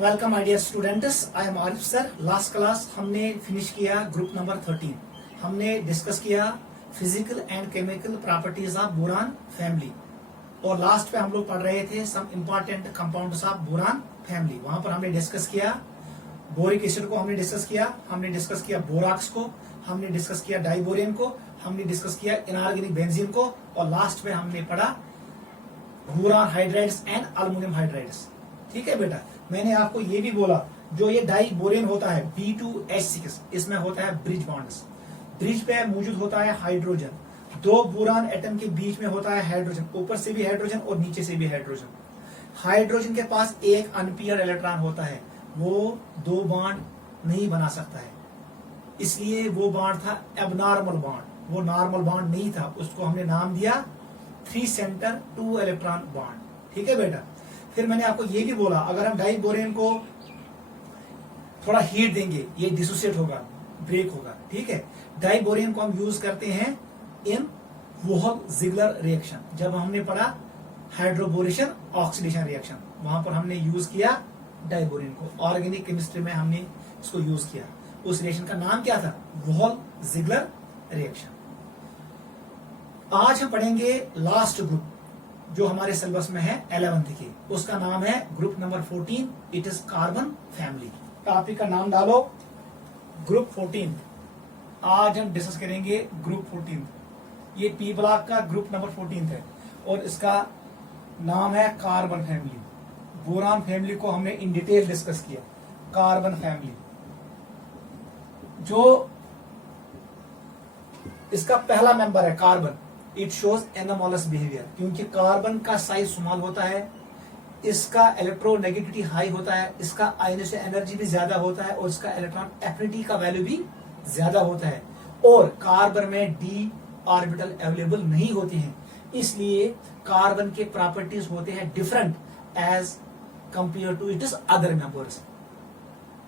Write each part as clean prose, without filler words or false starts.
Welcome my dear students, I am Arif sir. Last class हमने finish किया group number 13। हमने discuss किया physical and chemical properties of boron family और last पे हम लोग पढ़ रहे थे some important compounds of boron family. वहां पर हमने डिस्कस किया बोरिक एसिड को, हमने डिस्कस किया बोराक्स को, हमने डिस्कस किया डाइबोरेन को, हमने डिस्कस किया इनऑर्गेनिक बेंजीन को और लास्ट में हमने पढ़ा boron hydrides and aluminium hydrides. ठीक है बेटा, मैंने आपको ये भी बोला जो ये डाइबोरेन होता है B2H6, इसमें होता है ब्रिज बॉन्ड्स। ब्रिज पे मौजूद होता है हाइड्रोजन, दो बोरान एटम के बीच में होता है हाइड्रोजन, ऊपर से भी हाइड्रोजन और नीचे से भी हाइड्रोजन। हाइड्रोजन के पास एक अनपेयर्ड इलेक्ट्रॉन होता है, वो दो बॉन्ड नहीं बना सकता है, इसलिए वो बॉन्ड था एबनॉर्मल बॉन्ड, वो नॉर्मल बॉन्ड नहीं था, उसको हमने नाम दिया 3 सेंटर 2 इलेक्ट्रॉन बॉन्ड। ठीक है बेटा, फिर मैंने आपको ये भी बोला अगर हम डाइबोरेन को थोड़ा हीट देंगे ये डिसोसिएट होगा, ब्रेक होगा। ठीक है, डाइबोरेन को हम यूज करते हैं इन वोहल-जिगलर रिएक्शन। जब हमने पढ़ा हाइड्रोबोरेशन ऑक्सीडेशन रिएक्शन, वहां पर हमने यूज किया डाइबोरेन को। ऑर्गेनिक केमिस्ट्री में हमने इसको यूज किया। उस रिएक्शन का नाम क्या था? वोहल-जिगलर रिएक्शन। आज हम पढ़ेंगे लास्ट ग्रुप जो हमारे सिलेबस में है 11th के, उसका नाम है group number 14, it is carbon family. Topic का नाम डालो ग्रुप 14। आज हम डिस्कस करेंगे ग्रुप 14। ये पी ब्लॉक का ग्रुप नंबर 14 है और इसका नाम है कार्बन फैमिली। बोरान फैमिली को हमने इन डिटेल डिस्कस किया। कार्बन फैमिली जो इसका पहला मेंबर है carbon, it shows anomalous behaviour, क्योंकि कार्बन का साइज स्मॉल होता है, इसका इलेक्ट्रोनेगेटिविटी हाई होता है, इसका आयनिक एनर्जी भी ज्यादा होता है और इसका इलेक्ट्रॉन एफिनिटी का वैल्यू भी ज्यादा होता है और कार्बन में डी ऑर्बिटल अवेलेबल नहीं होते हैं, इसलिए कार्बन के प्रॉपर्टीज होते हैं different as compared to its other members.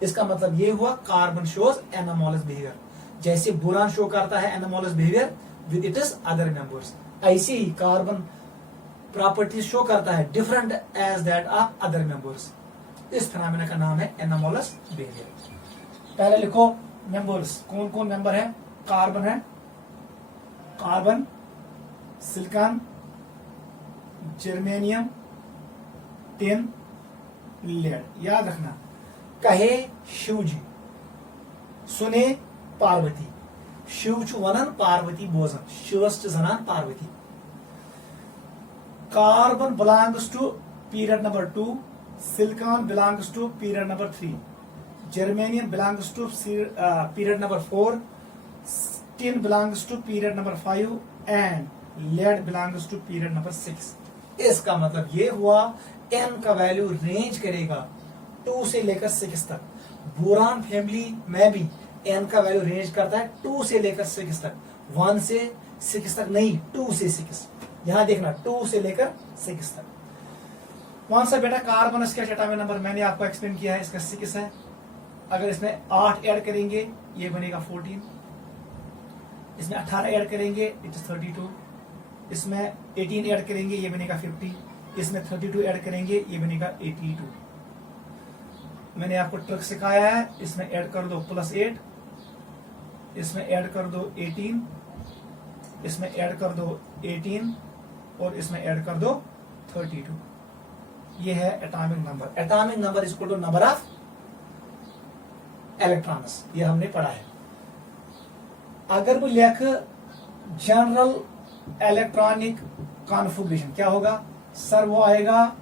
इसका मतलब ये हुआ कार्बन शोज एनोमलस बिहेवियर, जैसे बोरान शो करता है anomalous behaviour with its other members, ऐसे ही कार्बन प्रॉपर्टीज शो करता है different as that of other members. इस फिनोमेना का नाम है एनोमलस बिहेवियर। पहले लिखो मेंबर्स, कौन कौन मेंबर है? कार्बन है, carbon, silicon, germanium, tin, lead. याद रखना, कहे शिव जी, सुने पार्वती, शिव छु वनन पार्वती बोजन, शिवस जनान Parvati. Carbon belongs to period number 2, silicon belongs to period number 3, germanium belongs to period number 4, tin belongs to period number 5 and lead belongs to period number 6। इसका मतलब ये हुआ एन का वैल्यू रेंज करेगा 2 से लेकर 6 तक। बोरान फैमिली में भी एन का वैल्यू रेंज करता है 2 से लेकर 6 तक, 1 से 6 तक नहीं, 2 से 6। यहां देखना 2 से लेकर 6 तक। कौन सा बेटा कार्बन इसका एटॉमिक नंबर मैंने आपको एक्सप्लेन किया है, इसका 6 है। अगर इसमें 8 ऐड करेंगे ये बनेगा 14, इसमें 18 ऐड करेंगे इट इज 32, इसमें 18 ऐड करेंगे ये बनेगा 50, इसमें 32 ऐड करेंगे ये बनेगा 82। मैंने आपको ट्रिक सिखाया है, इसमें ऐड कर दो +8, इसमें ऐड कर दो 18, इसमें ऐड कर दो 18 और इसमें ऐड कर दो 32। ये है atomic number. Atomic number is equal to number of electrons, ये हमने पढ़ा है। अगर वो लिख जनरल इलेक्ट्रॉनिक कॉन्फ़िगरेशन क्या होगा सर? वो आएगा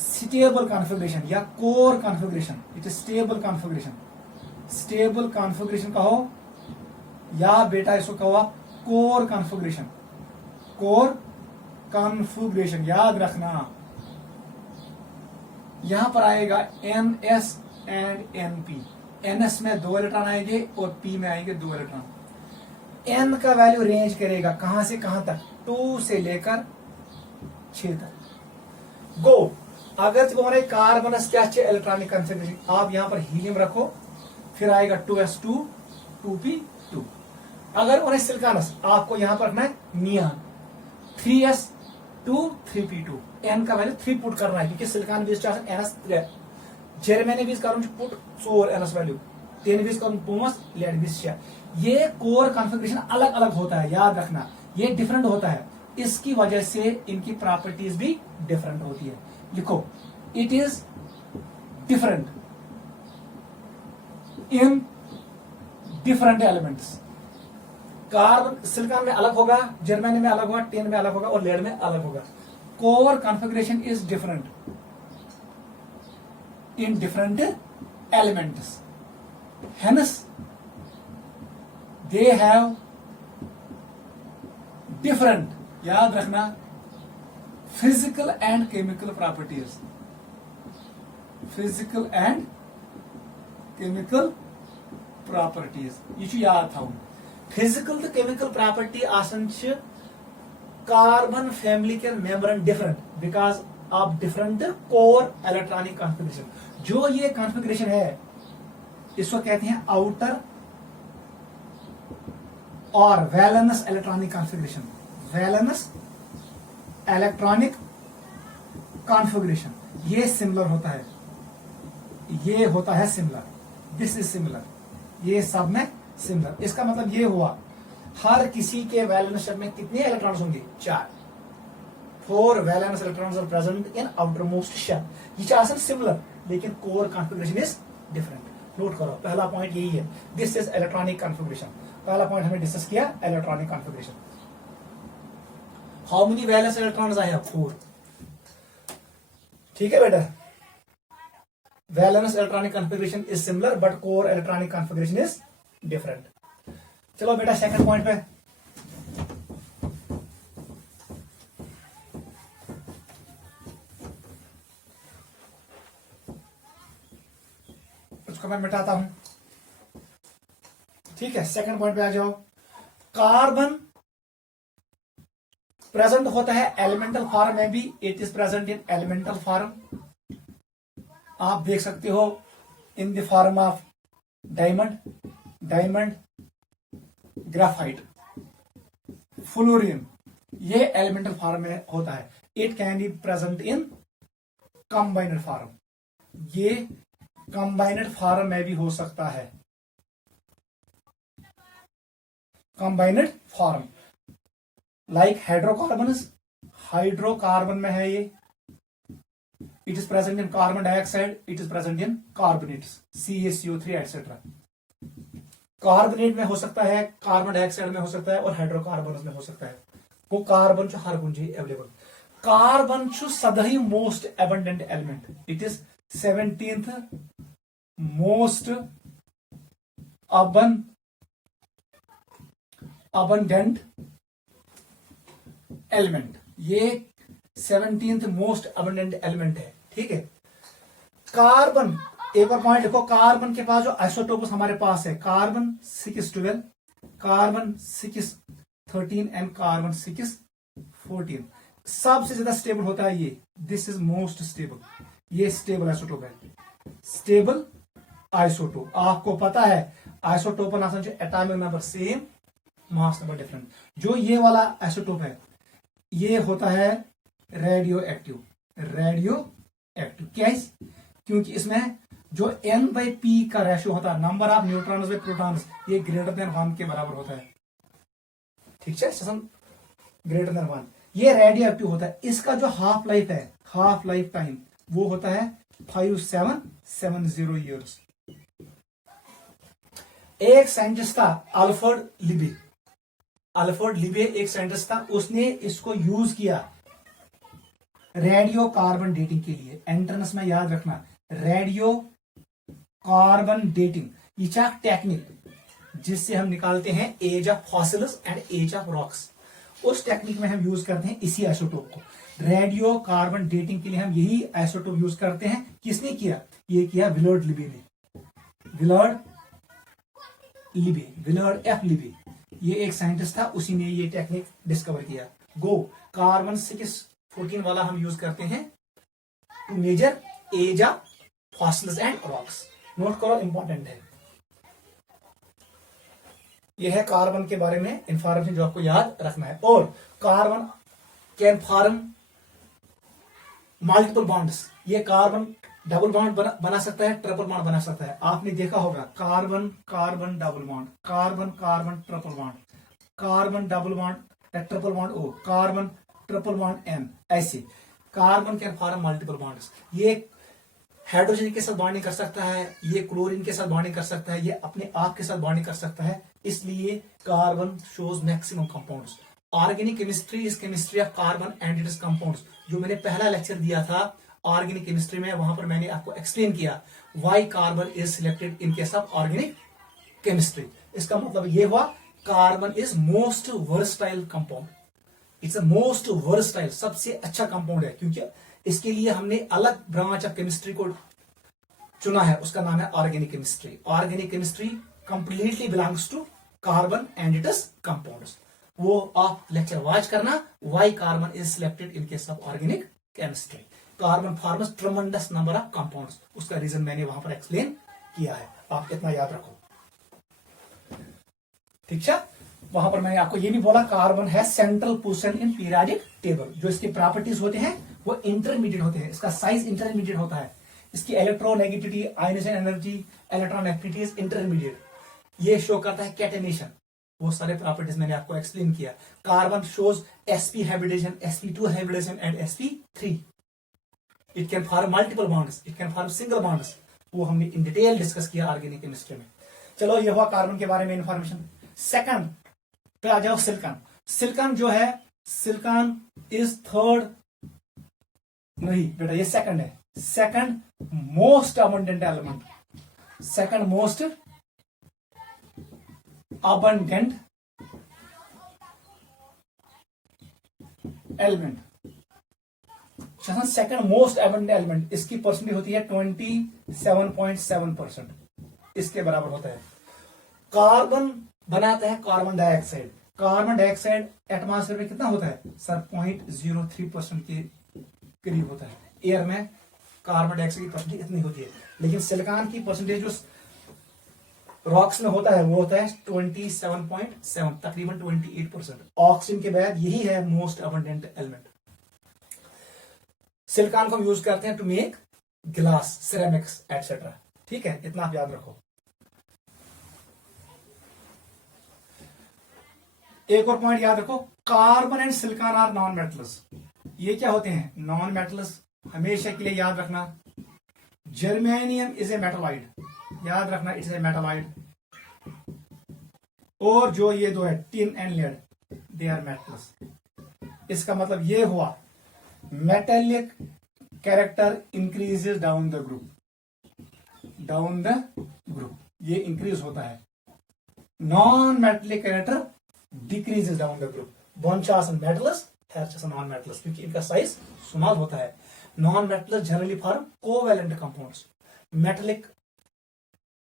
स्टेबल कॉन्फ़िगरेशन या core configuration. It is stable configuration. Stable configuration कहो या बेटा इसको कहो कोर कॉन्फ़िगरेशन। कोर कॉन्फ़िगरेशन याद रखना, यहां पर आएगा NS एंड NP। NS में 2 इलेक्ट्रॉन आएंगे और P में आएंगे 2 इलेक्ट्रॉन। N का वैल्यू रेंज करेगा कहां से कहां तक? 2 से लेकर 6 तक। गो अगर तुम्हारे कार्बन क्या इलेक्ट्रॉनिक कॉन्फ़िगरेशन, आप यहां पर हीलियम रखो, फिर आएगा 2s2 2p2। अगर उन्हें सिलिकॉनस आपको यहां पर रखना है नियॉन 3s2 3p2। n का वैल्यू 3 पुट करना है क्योंकि silicon based NS Germany is going to put 4 NS value, 10 is going to 5, lead is 6. ये कोर कॉन्फ़िगरेशन अलग अलग होता है, याद रखना, ये डिफरेंट होता है, इसकी वजह से इनकी प्रॉपर्टीज भी डिफरेंट होती है. लिखो, it is different in different elements. Carbon silicon में अलग होगा, जर्मेनी में अलग होगा, टिन में अलग होगा और लेड में अलग होगा. Core configuration is different in different elements, hence they have different, याद रखना, physical and chemical properties. Physical and chemical properties. ये चीज याद था. Physical तो chemical property आसन छ carbon family के member different because of different core electronic configuration. जो ये configuration है इसको कहते हैं आउटर और valence electronic configuration. Valence electronic configuration ये सिमिलर होता है, ये होता है सिमिलर, दिस इज सिमिलर, ये सब में सिमिलर. इसका मतलब ये हुआ हर किसी के वैलेंस शेल में कितने इलेक्ट्रॉन्स होंगे? 4. 4 valence electrons are present in outermost shell. ये आसन सिमिलर लेकिन core configuration is different. Note करो, पहला पॉइंट यही है, दिस इज इलेक्ट्रॉनिक कॉन्फ़िगरेशन. पहला पॉइंट हमने डिस्कस किया electronic configuration. How many valence electrons I have? 4. ठीक है बेटा, valence electronic configuration is similar but core electronic configuration is different. चलो बेटा सेकंड पॉइंट पे. उसको मैं मिटाता हूं. ठीक है, सेकंड पॉइंट पे आ जाओ. कार्बन प्रेजेंट होता है एलिमेंटल फॉर्म में भी, it is present in elemental form. आप देख सकते हो in the form of diamond, graphite, fluorine, ये एलिमेंटल फॉर्म में होता है. It can be present in combined form, ये कंबाइंड फॉर्म में भी हो सकता है. कंबाइंड फॉर्म लाइक हाइड्रोकार्बन में है ये. It is present in carbon dioxide, it is present in carbonates, CaCO3 etcetera. Carbonate में हो सकता है, कार्बन डाइऑक्साइड में हो सकता है और हाइड्रोकार्बन में हो सकता है. वो कार्बन जो हर कुंजी अवेलेबल. कार्बन जो सदाही most abundant element, it is 17th most abundant element. ये 17th मोस्ट abundant एलिमेंट है. ठीक है, कार्बन, एक और पॉइंट देखो, कार्बन के पास जो आइसोटोपस हमारे पास है, कार्बन 612, कार्बन 613 एंड कार्बन 614. सबसे ज्यादा स्टेबल होता है ये, दिस इज मोस्ट स्टेबल. ये स्टेबल आइसोटोप है, स्टेबल आइसोटोप. आपको पता है isotope atomic number same, mass number different. जो ये वाला आइसोटोप है ये होता है रेडियो एक्टिव. क्या है? क्योंकि इसमें जो N/P का रेशियो होता है, number of neutrons by protons, ये ग्रेटर देन 1 के बराबर होता है. ठीक है, ग्रेटर देन 1, ये रेडियो एक्टिव होता है. इसका जो हाफ लाइफ है, हाफ लाइफ टाइम, वो होता है 5770 ईयर्स. एक साइंटिस्ट था अल्फ्रेड लिबे एक साइंटिस्ट था, उसने इसको यूज किया रेडियो कार्बन डेटिंग के लिए. एंट्रेंस में याद रखना, रेडियो कार्बन डेटिंग, ये टेक्निक जिससे हम निकालते हैं age of fossils and age of rocks. उस टेक्निक में हम यूज करते हैं इसी आइसोटोप को. रेडियो कार्बन डेटिंग के लिए हम यही आइसोटोप यूज करते हैं. किसने किया? ये किया विलर्ड लिबे ने. विलर्ड एफ लिबे, ये एक साइंटिस्ट था, उसी ने ये टेक्निक डिस्कवर किया. कार्बन 614 वाला हम यूज करते हैं to measure age of fossils and rocks. Note करो, इंपॉर्टेंट है. यह है कार्बन के बारे में इंफॉर्मेशन जो आपको याद रखना है. और carbon can form multiple bonds. ये कार्बन डबल बॉन्ड बना सकता है, ट्रिपल बॉन्ड बना सकता है। आपने देखा होगा carbon carbon double bond, carbon carbon triple bond, carbon double bond triple bond O, carbon triple bond N, ऐसे carbon can form multiple bonds. ये हाइड्रोजन के साथ बॉन्डिंग कर सकता है, ये क्लोरीन के साथ बॉन्डिंग कर सकता है, ये अपने आप के साथ बॉन्डिंग कर सकता है। इसलिए carbon shows maximum compounds. Organic chemistry is chemistry of carbon and its compounds. जो मैंने पहला लेक्चर दिया था ऑर्गेनिक केमिस्ट्री में, वहां पर मैंने आपको एक्सप्लेन किया why carbon is selected in case of organic chemistry. इसका मतलब ये हुआ carbon is most versatile compound. It's a most versatile, सबसे अच्छा कंपाउंड है, क्योंकि इसके लिए हमने अलग ब्रांच ऑफ केमिस्ट्री को चुना है, उसका नाम है organic chemistry. Organic chemistry completely belongs to carbon and its compounds. वो आप लेक्चर वॉच करना, why carbon is selected in case of organic chemistry. Carbon forms tremendous number of compounds, उसका रीजन मैंने वहां पर एक्सप्लेन किया है, आप इतना याद रखो, ठीक है। वहां पर मैंने आपको ये भी बोला कार्बन है central position in periodic table. जो इसके प्रॉपर्टीज होते हैं वो इंटरमीडिएट होते हैं, इसका साइज इंटरमीडिएट होता है, इसकी electronegativity, ionisation energy, electron activity is intermediate. ये शो करता है कैटेनेशन, वो सारे प्रॉपर्टीज मैंने आपको एक्सप्लेन किया। Carbon shows sp hybridisation, sp2 hybridisation and sp3। It can form multiple bonds, it can form single bonds, वो हमने इन डिटेल डिस्कस किया ऑर्गेनिक केमिस्ट्री में। चलो ये हुआ कार्बन के बारे में इंफॉर्मेशन। सेकंड पे आ जाओ सिलिकॉन। सिलिकॉन जो है, सिलिकॉन इज थर्ड, नहीं बेटा ये सेकंड है, second most abundant element, second most abundant element, second most abundant element. इसकी परसेंटेज होती है 27.7%, इसके बराबर होता है। कार्बन बनाता है carbon dioxide. Carbon dioxide atmosphere में कितना होता है सर? 0.03% के करीब होता है। एयर में कार्बन डाइऑक्साइड की परसेंटेज इतनी होती है, लेकिन सिलिकॉन की परसेंटेज जो रॉक्स में होता है वो होता है 27.7, तकरीबन 28%। ऑक्सीजन के बाद यही है मोस्ट अबंडेंट एलिमेंट। सिलिकॉन को हम यूज करते हैं to make glass, ceramics etcetera, ठीक है, इतना आप याद रखो। एक और पॉइंट याद रखो, carbon and silicon are non metals. ये क्या होते हैं? Non metals. हमेशा के लिए याद रखना, जर्मेनियम इज ए मेटलॉइड, याद रखना इट्स ए मेटलॉइड। और जो ये दो है tin and lead, they are metals. इसका मतलब ये हुआ metallic character increases down the group, down the group ये इंक्रीज होता है। Non metallic character decreases down the group. Bond metals non metals, क्योंकि इनका साइज स्मॉल होता है। Non metals generally form covalent compounds, metallic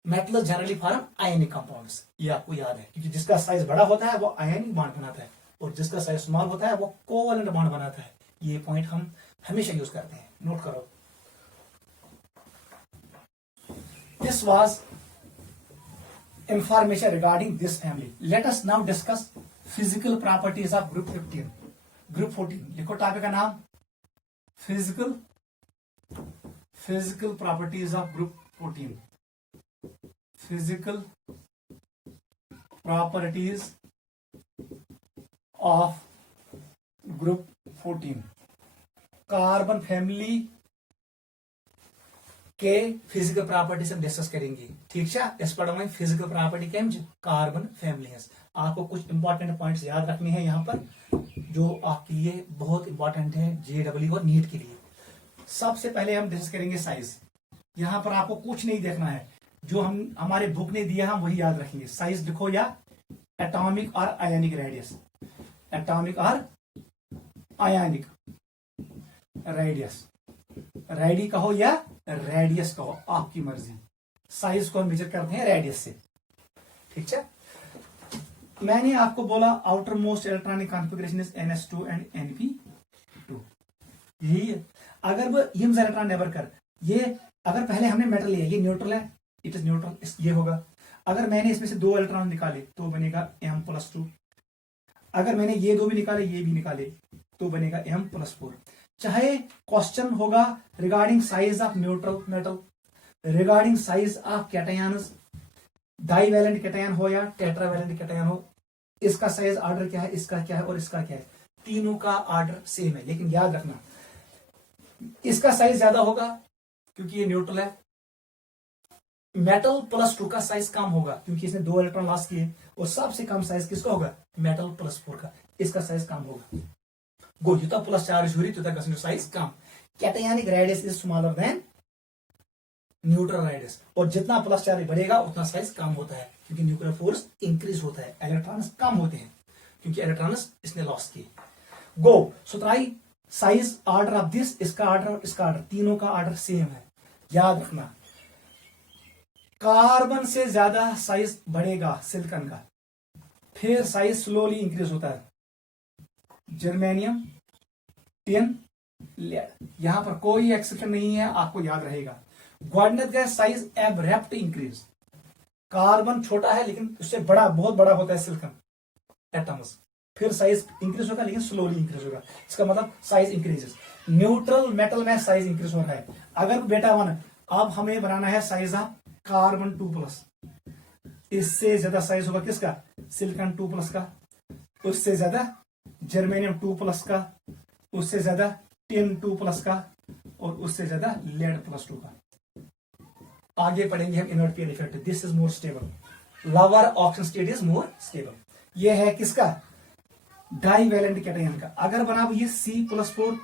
metals generally form ionic compounds. ये आपको याद है, क्योंकि जिसका साइज बड़ा होता है वो आयनिक बॉन्ड बनाता है और जिसका साइज स्मॉल होता है वो कोवेलेंट बॉन्ड बनाता है। ये पॉइंट हम हमेशा यूज करते हैं, नोट करो। This was information regarding this family. Let us now discuss physical properties of group 15. Group 14 लिखो टॉपिक का नाम, physical properties of group 14. Physical properties of group 14. Carbon family के फिजिकल प्रॉपर्टीज हम डिस्कस करेंगे, ठीक है। इस पढ़ो में फिजिकल प्रॉपर्टी के कार्बन फैमिली है। आपको कुछ इंपॉर्टेंट पॉइंट्स याद रखने हैं यहाँ पर, जो आपके लिए बहुत इंपॉर्टेंट है JEE और नीट के लिए। सबसे पहले हम डिस्कस करेंगे साइज। यहाँ पर आपको कुछ नहीं देखना है, जो हम हमारे बुक ने दिया हम वही याद रखेंगे। साइज लिखो या एटॉमिक और आयनिक रेडियस, एटॉमिक और आयनिक रेडियस, रेडी कहो या रेडियस कहो, आपकी मर्जी। साइज को हम मेजर करते हैं रेडियस से, ठीक है। मैंने आपको बोला outer most electronic configuration is NS2 and NP2, यही है। अगर वो यम इलेक्ट्रॉन नेबर कर, ये अगर पहले हमने मेटल लिया, ये न्यूट्रल है, इट इज न्यूट्रल, ये होगा। अगर मैंने इसमें से 2 इलेक्ट्रॉन निकाले तो बनेगा M+2। अगर मैंने ये 2 भी निकाले, ये भी निकाले, तो बनेगा M+4। चाहे क्वेश्चन होगा regarding size of neutral metal, regarding size of cations, divalent cation हो या टेट्रावैलेंट कैटायन हो, इसका साइज ऑर्डर क्या है, इसका क्या है और इसका क्या है, तीनों का ऑर्डर सेम है। लेकिन याद रखना इसका साइज ज्यादा होगा क्योंकि ये न्यूट्रल है। मेटल +2 का साइज कम होगा क्योंकि इसने 2 इलेक्ट्रॉन लॉस किए, और सबसे कम साइज किसका होगा, मेटल +4 का, इसका साइज कम होगा। गो युता प्लस चार्ज हो तो size come. Cationic radius is smaller than neutral radius, और जितना प्लस चार्ज बढ़ेगा उतना साइज कम होता है क्योंकि न्यूक्लियर फोर्स इंक्रीज होता है, इलेक्ट्रॉन्स कम होते हैं क्योंकि इलेक्ट्रॉन्स इसने लॉस किए। गो सुतराई साइज ऑर्डर ऑफ दिस, इसका ऑर्डर और इसका ऑर्डर, तीनों का ऑर्डर सेम है। याद रखना कार्बन से ज्यादा साइज बढ़ेगा सिलिकॉन का, फिर साइज स्लोली इंक्रीज होता है। जर्मेनियम, टिन, लेड, यहां पर कोई एक्सेप्शन नहीं है, आपको याद रहेगा। ग्वाडनेट gas size abrupt increase, carbon छोटा है लेकिन उससे बड़ा, बहुत बड़ा होता है सिलिकॉन एटम्स, फिर साइज इंक्रीज होगा लेकिन स्लोली इंक्रीज होगा, इसका मतलब साइज इंक्रीजेस। न्यूट्रल मेटल में साइज इंक्रीज हो रहा है। अगर बेटा 1 अब हमें बनाना है साइज ऑफ कार्बन 2+, इससे ज्यादा साइज होगा किसका, सिलिकॉन 2+ का, उससे ज्यादा जर्मेनियम 2+ का, उससे ज्यादा टिन 2+ का, और उससे ज्यादा लेड +2 का। आगे पढ़ेंगे हम inert peer effect. This is more stable, lower oxygen state is more stable. यह है किसका, डाइवैलेंट कैटायन का। अगर बना ये C+4,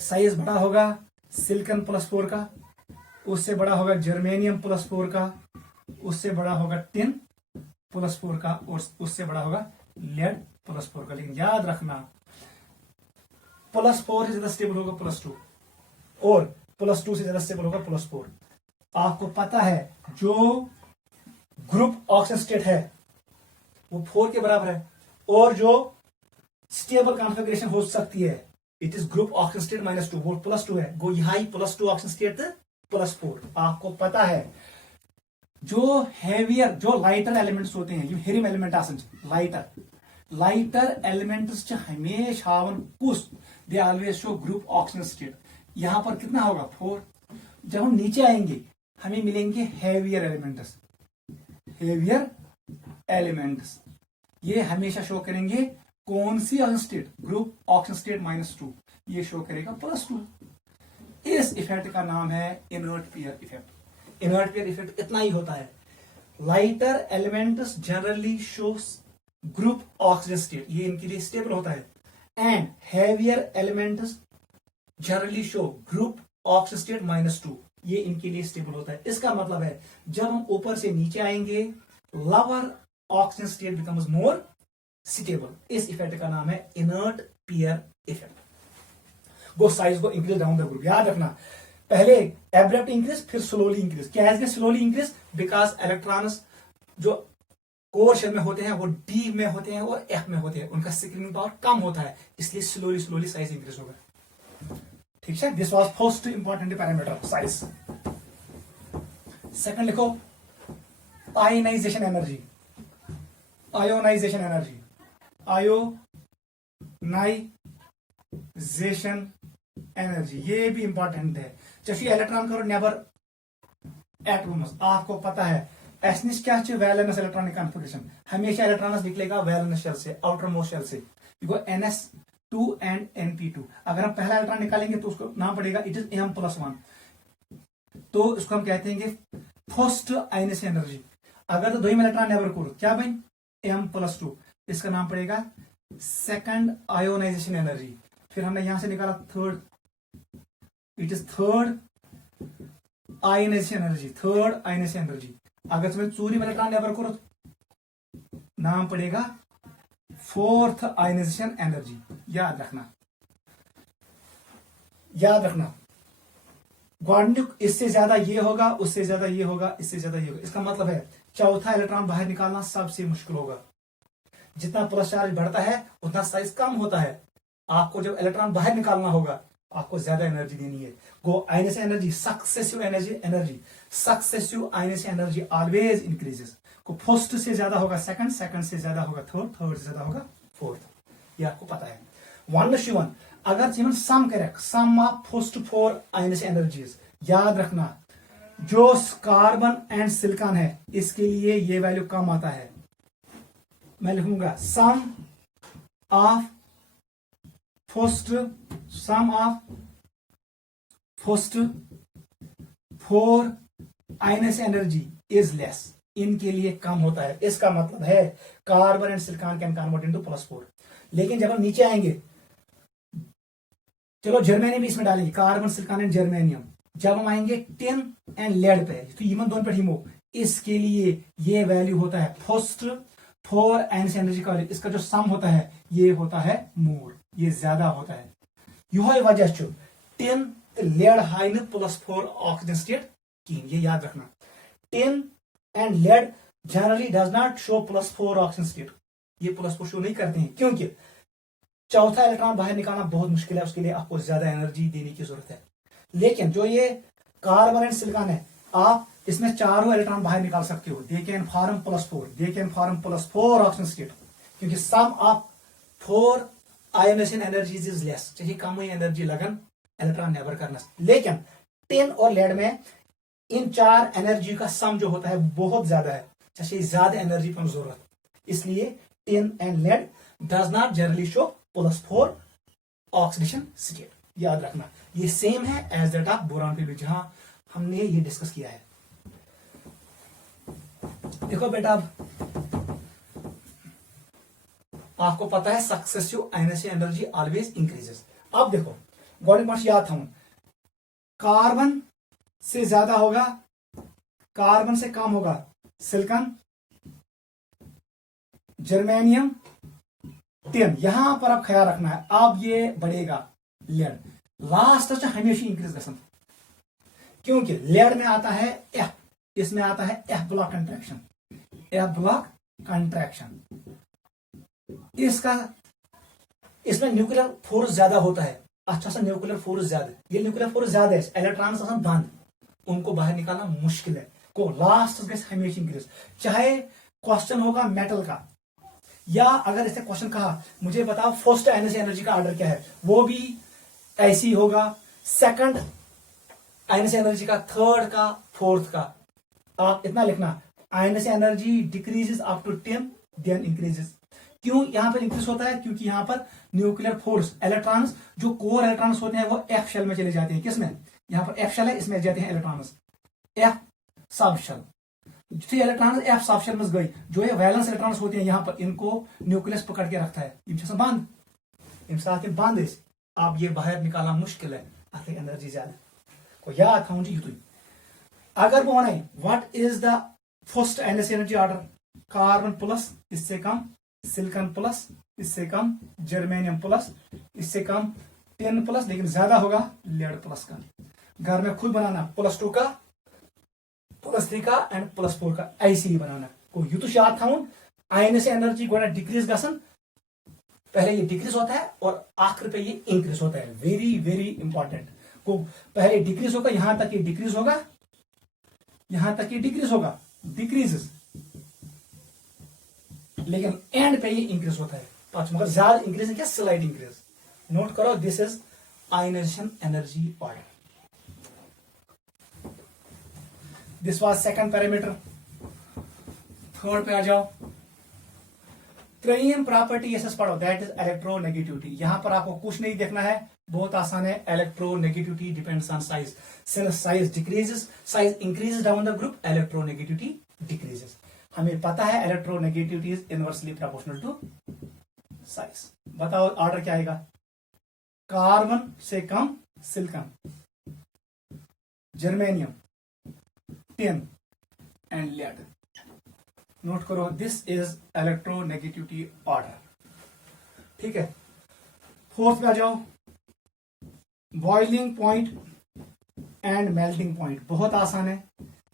साइज बड़ा होगा सिलिकॉन +4 का, उससे बड़ा होगा जर्मेनियम +4 का, उससे बड़ा होगा टिन +4 का, और उससे बड़ा होगा लेड +4 का। लेकिन याद रखना +4 से ज्यादा स्टेबल होगा +2, और +2 से ज्यादा स्टेबल होगा +4। आपको पता है जो ग्रुप ऑक्सीजन स्टेट है वो 4 के बराबर है, और जो स्टेबल कॉन्फ़िगरेशन हो सकती है it is group oxygen state -2, वो +2 है। गो यहाँ +2 ऑक्सीजन स्टेट +4। आपको पता है जो हेवियर, जो लाइटर एलिमेंट्स होते हैं, हेरिम एलिमेंट लाइटर एलिमेंट्स हमेशा हावन कुस, they always show group oxygen state. यहां पर कितना होगा 4। जब हम नीचे आएंगे हमें मिलेंगे हेवियर एलिमेंट्स, ये हमेशा शो करेंगे कौन सी oxygen state, group oxygen state -2, ये शो करेगा +2। इस इफेक्ट का नाम है inert peer effect. Inert peer effect इतना ही होता है, lighter elements generally shows group oxygen state, ये इनके लिए स्टेबल होता है, and heavier elements generally show group oxygen state -2, ये इनके लिए स्टेबल होता है। इसका मतलब है जब हम ऊपर से नीचे आएंगे lower oxygen state becomes more stable. इस इफेक्ट का नाम है इनर्ट पीयर इफेक्ट। गो साइज को इंक्रीज डाउन द ग्रुप। याद रखना पहले एब्रप्ट इंक्रीज फिर स्लोली इंक्रीज। क्या है स्लोली इंक्रीज, बिकॉज इलेक्ट्रॉन्स जो कोर शेल में होते हैं वो डी में होते हैं और एफ में होते हैं, उनका स्क्रीनिंग पावर कम होता है, इसलिए स्लोली साइज इंक्रीज होगा। ठीक है, this was first important parameter size. Second लिखो आयोनाइजेशन एनर्जी। ये भी इंपॉर्टेंट है। जब इलेक्ट्रॉन करो नेबर एटम्स, आपको पता है एसनिस क्या है, वैलेंस इलेक्ट्रॉनिक कॉन्फ़िगरेशन, हमेशा इलेक्ट्रॉन निकलेगा वैलेंस शेल से, आउटर मोस्ट शेल से, NS2 एंड NP2। अगर हम पहला इलेक्ट्रॉन निकालेंगे तो उसको नाम पड़ेगा इट इज M+1, तो उसको हम कहते हैं फर्स्ट आयोनाइजेशन एनर्जी। अगर तो 2 इलेक्ट्रॉन नेबर करो क्या भाई M+2, इसका नाम पड़ेगा सेकंड आयोनाइजेशन एनर्जी। फिर हमने यहां से निकाला third, it is third ionization energy. अगर तुम्हें चूरी में इलेक्ट्रॉन नेबर करो नाम पड़ेगा फोर्थ आयोनाइजेशन एनर्जी। याद रखना ग्वाडनिक इससे ज्यादा ये होगा, उससे ज्यादा ये होगा, इससे ज्यादा ये होगा। इसका मतलब है चौथा इलेक्ट्रॉन बाहर निकालना सबसे मुश्किल होगा। जितना प्लस चार्ज बढ़ता है उतना साइज कम होता है। आपको जब इलेक्ट्रॉन बाहर निकालना होगा आपको ज्यादा एनर्जी देनी है। Go ionisation energy, successive ionisation energy always increases. को फर्स्ट से ज्यादा होगा सेकंड से ज्यादा होगा थर्ड से ज्यादा होगा फोर्थ, ये आपको पता है। वन शिवन अगर इन सम करे सम ऑफ फर्स्ट 4 आयनस एनर्जीज, याद रखना जो कार्बन एंड सिलिकॉन है इसके लिए ये वैल्यू कम आता है। मैं लिखूंगा sum of first 4 ionise energy is less, इनके लिए कम होता है। इसका मतलब है carbon and silicon can convert into +4। लेकिन जब हम नीचे आएंगे, चलो जर्मेनियम भी इसमें डालेंगे, कार्बन सिलिकॉन एंड जर्मेनियम। जब हम आएंगे टिन एंड लेड पे, तो ईमन दोनों पे हिमो, इसके लिए ये वैल्यू होता है फर्स्ट 4 आयनस एनर्जी का वैल्यू, इसका जो सम होता है ये होता है मोर, ये ज्यादा होता है। यह वजह टिन लेड हाइन +4 ऑक्सीजन स्टेट की, ये याद रखना। Tin and lead generally does not show +4 oxygen state, ये +4 शो नहीं करते हैं क्योंकि चौथा इलेक्ट्रॉन बाहर निकालना बहुत मुश्किल है, उसके लिए आपको ज्यादा एनर्जी देने की जरूरत है। लेकिन जो ये कार्बन एंड सिलिकॉन है, आप इसमें चारों इलेक्ट्रॉन बाहर निकाल सकते हो, they can form +4, they can form +4 oxygen state, क्योंकि sum of 4 ionisation energies is less, चाहिए कम ही एनर्जी लगन इलेक्ट्रॉन नेबर करना। लेकिन टिन और लेड में इन 4 एनर्जी का सम जो होता है बहुत ज्यादा है, चाहिए ज्यादा एनर्जी पर जरूरत, इसलिए tin and lead does not generally show +4 oxidation state, याद रखना। ये सेम है एज दैट ऑफ बोरान पे भी, जहां हमने ये डिस्कस किया है। देखो बेटा, अब आपको पता है सक्सेसिव आयनस एनर्जी ऑलवेज इंक्रीजेस। अब देखो गॉड पॉइंट याद था, कार्बन से ज्यादा होगा, कार्बन से कम होगा सिलिकॉन, जर्मेनियम, टिन। यहां पर अब ख्याल रखना है, अब ये बढ़ेगा लेड, लास्ट हमेशा इंक्रीज गसन, क्योंकि लेड में आता है एफ, इसमें आता है F block contraction, F block contraction. इसमें न्यूक्लियर फोर्स ज्यादा होता है, अच्छा सा न्यूक्लियर फोर्स ज्यादा, ये न्यूक्लियर फोर्स ज्यादा है, इलेक्ट्रॉन बंद, उनको बाहर निकालना मुश्किल है, को लास्ट हमेशा इंक्रीज। चाहे क्वेश्चन होगा मेटल का, या अगर इसे क्वेश्चन कहा मुझे बताओ फर्स्ट आयनस एनर्जी का ऑर्डर क्या है, वो भी ऐसी होगा, सेकंड आयनस एनर्जी का, थर्ड का, फोर्थ का। आप इतना लिखना, ionise energy decreases up to 10 then increases. क्यों यहां पर इंक्रीज होता है? क्योंकि यहां पर न्यूक्लियर फोर्स, इलेक्ट्रॉन्स जो कोर इलेक्ट्रॉन्स होते हैं वो एफ शेल में चले जाते हैं। किसमें? यहां पर एफ शेल है, इसमें जाते हैं electrons f subshell. Electron f subshell में गई, जो ये वैलेंस इलेक्ट्रॉन्स होते हैं यहां पर, इनको न्यूक्लियस पकड़ के रखता है, बंद, बंद। आप ये बाहर निकालना मुश्किल है, आखिर एनर्जी ज्यादा को याद था जी। अगर वो one what is the first ionise energy order, carbon plus, इससे कम सिलिकॉन प्लस, इससे कम जर्मेनियम प्लस, इससे कम टिन प्लस, लेकिन ज्यादा होगा लेड प्लस का। घर में खुद बनाना, +2 का, +3 का एंड +4 का, ऐसे ही बनाना को युत याद था। आयनस एनर्जी गोना डिक्रीज गसन, पहले ये डिक्रीज होता है और आखिर पे ये इंक्रीज होता है। वेरी वेरी इंपॉर्टेंट, को पहले डिक्रीज होगा, यहां तक ये डिक्रीज होगा, यहां तक ये डिक्रीज होगा, डिक्रीजेस, लेकिन एंड पे ये इंक्रीज होता है, मगर ज्यादा इंक्रीज है क्या? Slight increase. नोट करो, this is ionisation energy order. This was second parameter. Third पे आ जाओ, त्रीम प्रॉपर्टी एस पढ़ो, दैट इज इलेक्ट्रोनेगेटिविटी। यहां पर आपको कुछ नहीं देखना है, बहुत आसान है। Electronegativity depends on size, since size decreases, size increases down the group, electronegativity decreases. हमें पता है electronegativity is inversely proportional to size. बताओ ऑर्डर क्या आएगा? कार्बन से कम silicon, germanium, tin and lead. Note करो, दिस इज इलेक्ट्रोनेगेटिविटी ऑर्डर। ठीक है, फोर्थ पे आ जाओ, boiling point and melting point. बहुत आसान है,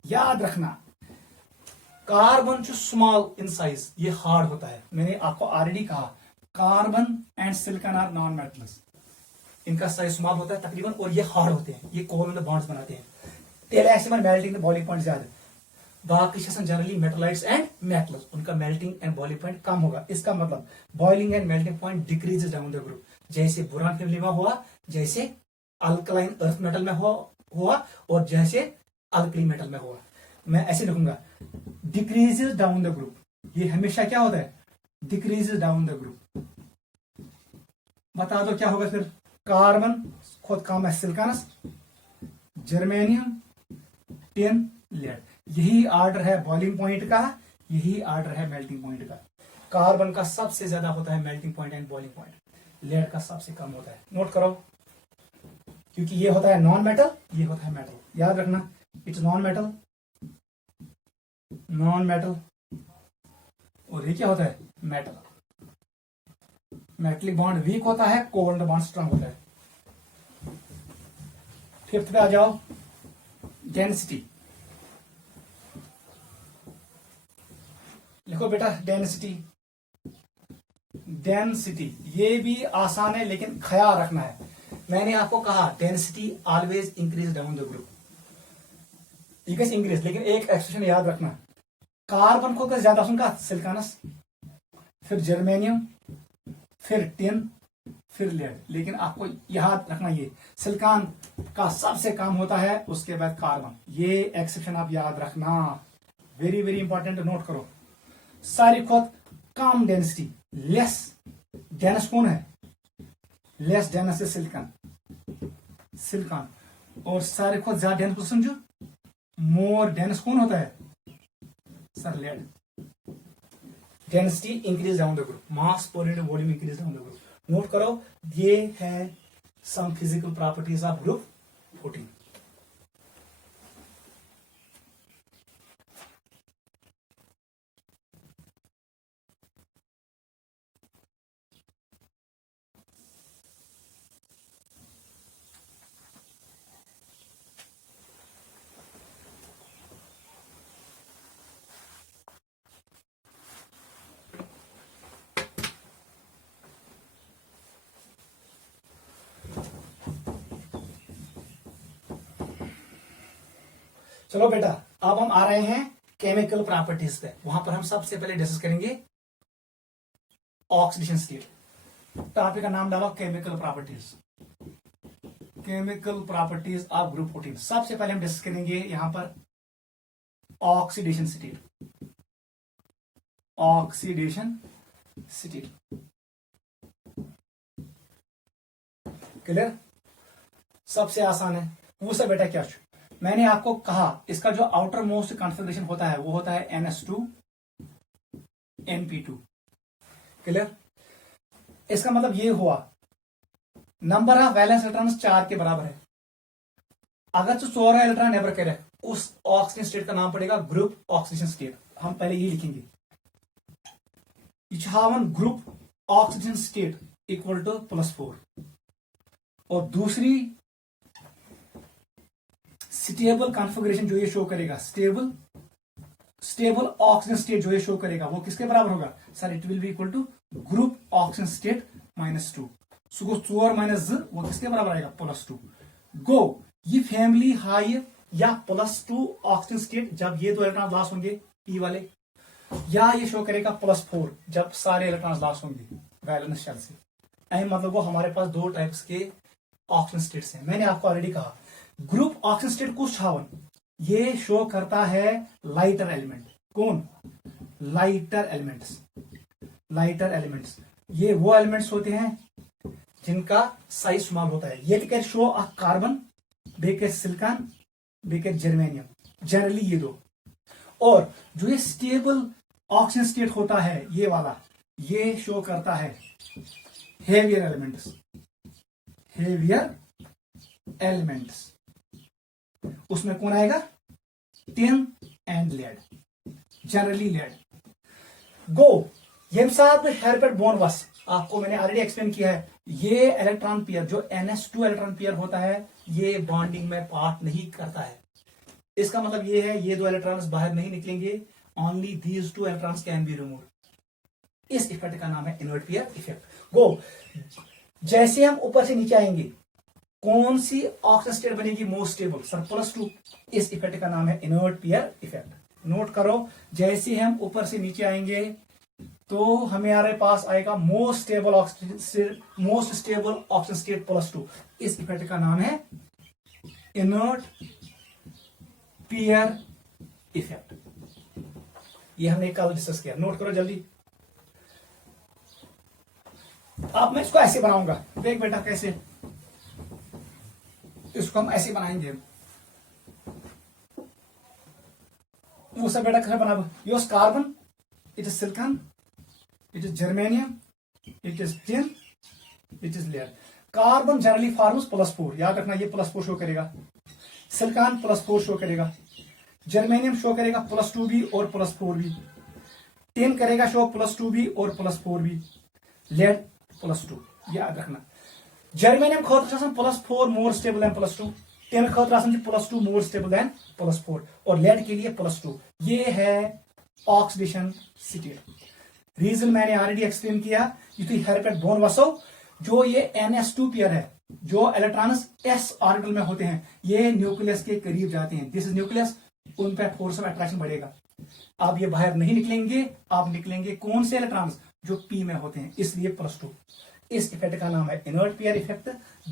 याद रखना। कार्बन जो स्मॉल इन साइज, ये हार्ड होता है। मैंने आपको ऑलरेडी कहा, carbon and silicon are non metals, इनका साइज स्मॉल होता है तकरीबन, और ये हार्ड होते हैं, ये कोवलेंट बॉन्ड्स बनाते हैं। तेल मेल्टिंग बॉइलिंग पॉइंट ज्यादा, बाकी जनरली मेटलाइट्स एंड मेटल्स, उनका मेल्टिंग एंड बॉइलिंग पॉइंट कम होगा। इसका मतलब boiling and melting point decreases down the group, जैसे बोरान फैमिली में हुआ, जैसे अल्कलाइन अर्थ मेटल में हुआ और जैसे अल्कली मेटल में हुआ। मैं ऐसे लिखूंगा, डिक्रीजेस डाउन द ग्रुप, ये हमेशा क्या होता है, डिक्रीजेस डाउन द ग्रुप। बता दो क्या होगा फिर, कार्बन खुद काम है सिलिकॉनस, जर्मेनियम, टिन, लेड। यही ऑर्डर है बॉइलिंग पॉइंट का, यही ऑर्डर है मेल्टिंग पॉइंट का। कार्बन का सबसे ज्यादा होता है melting point and boiling point, lead का सबसे कम होता है। नोट करो, क्योंकि ये होता है नॉन मेटल, ये होता है मेटल, याद रखना। It's non metal, non metal, और ये क्या होता है, मेटल। मेटलिक बॉन्ड वीक होता है, कोवलेंट बॉन्ड स्ट्रांग होता है। फिफ्थ पे आ जाओ, डेंसिटी। लिखो बेटा डेंसिटी। डेंसिटी ये भी आसान है लेकिन ख्याल रखना है, मैंने आपको कहा density always increase down the group, increase, लेकिन एक एक्सप्रेशन याद रखना, कार्बन को अगर ज्यादा सुनगा सिलिकॉनस, फिर जर्मेनियम, फिर टिन, फिर लेड। लेकिन आपको याद रखना ये सिलिकॉन का सबसे कम होता है, उसके बाद कार्बन। ये एक्सेप्शन आप याद रखना, वेरी वेरी इंपॉर्टेंट, नोट करो। सारी खुद कम डेंसिटी, लेस डेंस कौन है, लेस डेंस है सिलिकॉन, सिलिकॉन। और सारे खुद ज्यादा डेंस को समझो, मोर डेंस कौन होता है sir, lead. Density increase down the group, mass per unit volume increase down the group. Note करो, ये है some physical properties of group 14। चलो बेटा, अब हम आ रहे हैं केमिकल प्रॉपर्टीज पे। वहां पर हम सबसे पहले डिस्कस करेंगे ऑक्सीडेशन स्टेट। टॉपिक का नाम डालो chemical properties, chemical properties of group 14। सबसे पहले हम डिस्कस करेंगे यहां पर oxidation state, oxidation state. Clear, सबसे आसान है। वो सब बेटा क्या, मैंने आपको कहा इसका जो आउटर मोस्ट कॉन्फ़िगरेशन होता है वो होता है NH2 NP2। क्लियर, इसका मतलब ये हुआ नंबर ऑफ वैलेंस इलेक्ट्रॉन्स 4 के बराबर है। अगर जो 14 इलेक्ट्रॉन नेबर करे उस ऑक्सीजन स्टेट का नाम पड़ेगा ग्रुप ऑक्सीजन स्टेट। हम पहले ये लिखेंगे, group oxygen state equal to +4। और दूसरी स्टेबल कॉन्फ़िगरेशन जो ये शो करेगा, स्टेबल ऑक्सीजन स्टेट जो ये शो करेगा वो किसके बराबर होगा sir, it will be equal to group oxygen state -2। So go 4 - वो किसके बराबर आएगा +2। गो ये फैमिली हाई या +2 ऑक्सीजन स्टेट जब ये दो इलेक्ट्रॉन लॉस होंगे पी वाले, या ये शो करेगा +4 जब सारे इलेक्ट्रॉन लॉस होंगे वैलेंस शेल से। मतलब वो हमारे पास दो टाइप्स के ऑक्सीजन स्टेट्स हैं। मैंने आपको ऑलरेडी कहा ग्रुप ऑक्सीजन स्टेट कुछ छावन ये शो करता है लाइटर एलिमेंट। कौन, लाइटर एलिमेंट्स। लाइटर एलिमेंट्स ये वो एलिमेंट्स होते हैं जिनका साइज स्मॉल होता है। ये कैन शो अ कार्बन, बेके सिलिकॉन, बेके जर्मेनियम, जनरली ये दो। और जो ये स्टेबल ऑक्सीजन स्टेट होता है ये वाला, ये शो करता है हेवियर एलिमेंट्स, हेवियर एलिमेंट्स। उसमें कौन आएगा, tin and lead, generally lead. गो ये साथ हेरपेट बोनवस, आपको मैंने ऑलरेडी एक्सप्लेन किया है। ये इलेक्ट्रॉन पेयर जो NH2 इलेक्ट्रॉन पेयर होता है ये बॉन्डिंग में पार्ट नहीं करता है। इसका मतलब ये है ये दो इलेक्ट्रॉन्स बाहर नहीं निकलेंगे, only these 2 electrons can be remove. इस इफेक्ट का नाम है इनवर्ट पेयर इफेक्ट। गो जैसे हम ऊपर से नीचे आएंगे कौन सी ऑक्सीजन स्टेट बनेगी मोस्ट स्टेबल सर, +2। इस इफेक्ट का नाम है इनवर्ट पेयर इफेक्ट। नोट करो, जैसे हम ऊपर से नीचे आएंगे तो हमारे पास आएगा मोस्ट स्टेबल ऑक्सीजन स्टेट +2। इस इफेक्ट का नाम है इनर्ट पियर इफेक्ट। ये हमने कल डिस्कस किया, नोट करो जल्दी। अब मैं इसको ऐसे बनाऊंगा, देख बेटा कैसे इसको हम ऐसे बनाएंगे। वो सब बेटा कैसे बना, your carbon, it is silicon, it is germanium, it is tin, it is lead। Carbon generally forms +4, याद रखना ये +4 शो करेगा, सिलिकॉन +4 शो करेगा, जर्मेनियम शो करेगा +2 भी और +4 भी, टिन करेगा शो +2 भी और +4 भी, लेड +2, याद रखना। जर्मेनियम खतर +4 मोर स्टेबल देन +2, टिन खतर +2 मोर स्टेबल देन +4 और लेड के लिए +2। ये है ऑक्सीडेशन स्टेट। रीजन मैंने ऑलरेडी एक्सप्लेन किया, हेर पे बोन वसो जो ये NS2 पेयर है, जो इलेक्ट्रॉन्स s ऑर्बिटल में होते हैं, ये न्यूक्लियस के करीब जाते हैं, दिस इज न्यूक्लियस, उन पे फोर्स ऑफ अट्रैक्शन बढ़ेगा। आप ये बाहर नहीं निकलेंगे, आप निकलेंगे कौन से इलेक्ट्रॉन्स जो p में होते हैं, इसलिए +2। इस इफेक्ट का नाम है inert pair effect.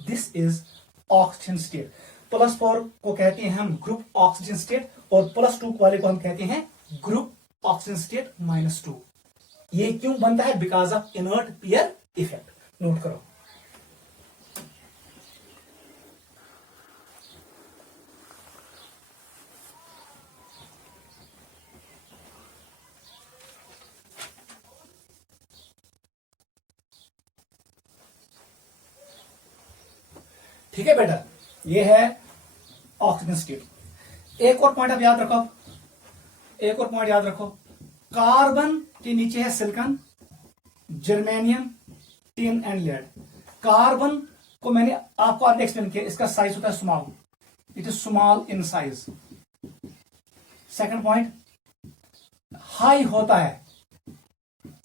This is oxygen state. +4 को कहते हैं हम ग्रुप ऑक्सीजन स्टेट और +2 वाले को हम कहते हैं ग्रुप ऑक्सीजन स्टेट -2। ये क्यों बनता है, because of inert pair effect. Note करो। ठीक है बेटा, ये है ऑक्सीजन स्टेट। एक और पॉइंट आप याद रखो, एक और पॉइंट याद रखो, कार्बन के नीचे है silicon, germanium, tin and lead. Carbon को मैंने आपको आज एक्सप्लेन किया, इसका साइज होता है small, it is small in size. Second point, high होता है,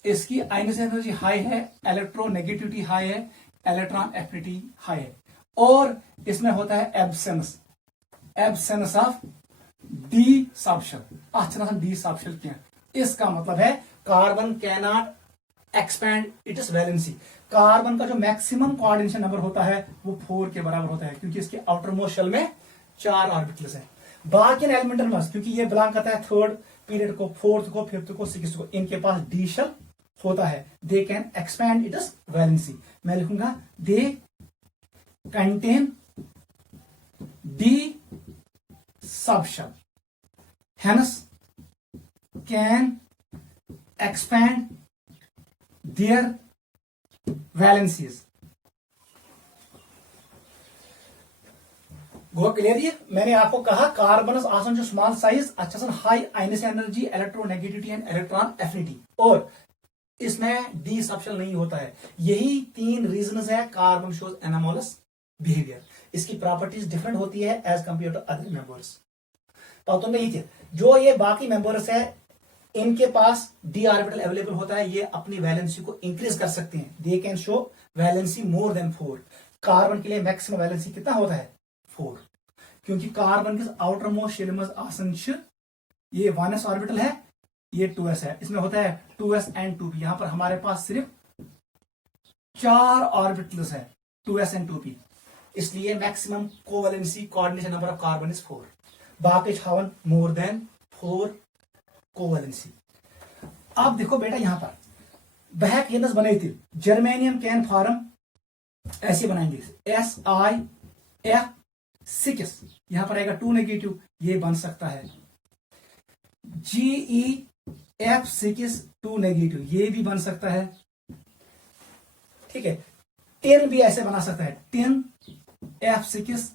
इसकी आयनिक एनर्जी हाई है, इलेक्ट्रोनेगेटिविटी हाई है, इलेक्ट्रॉन एफिनिटी हाई है, और इसमें होता है एब्सेंस ऑफ डी सबशेल। अच्छा डी सबशेल क्या, इसका मतलब है carbon can not expand it's valency. Carbon का जो मैक्सिमम कोऑर्डिनेशन नंबर होता है वो 4 के बराबर होता है, क्योंकि इसके आउटर मोस्ट शेल में 4 ऑर्बिटल्स हैं। बाकी एलिमेंटल मास, क्योंकि ये बिलोंग करता है थर्ड पीरियड को, फोर्थ को, फिफ्थ को, सिक्स्थ को, इनके पास डी शेल होता है, they can expand it's valency. मैं लिखूंगा दे contain d subshell, hence can expand their valencies। Go clear? ये मैंने आपको कहा कार्बन आसन जो स्मॉल साइज, अच्छा high ionic energy, electronegativity and electron affinity, और इसमें डी सबशेल नहीं होता है। यही 3 रीजंस है कार्बन शोज एनामोलस बिहेवियर। इसकी प्रॉपर्टीज डिफरेंट होती है as compared to other members. तो तुमने ये जो ये बाकी मेंबर्स है, इनके पास डी ऑर्बिटल अवेलेबल होता है, ये अपनी वैलेंसी को इंक्रीज कर सकते हैं, they can show valency more than 4। Carbon के लिए मैक्सिमम वैलेंसी कितना होता है, 4, क्योंकि कार्बन के आउटर मोस्ट शेल में आसन ये 1s ऑर्बिटल है, ये 2s है, इसमें होता है 2s एंड 2p। यहां पर हमारे पास सिर्फ 4 ऑर्बिटल्स है, 2s एंड 2p, इसलिए maximum covalency coordination number of carbon is 4। बाकी छावन मोर देन 4 कोवैलेंसी। अब देखो बेटा, यहां पर बहक येनस बनाई थी, जर्मेनियम कैन फॉर्म ऐसे बनाएंगे, SiF6, यहां पर आएगा 2 नेगेटिव, ये बन सकता है GeF6 2 नेगेटिव, ये भी बन सकता है। ठीक है, टिन भी ऐसे बना सकता है, टिन F6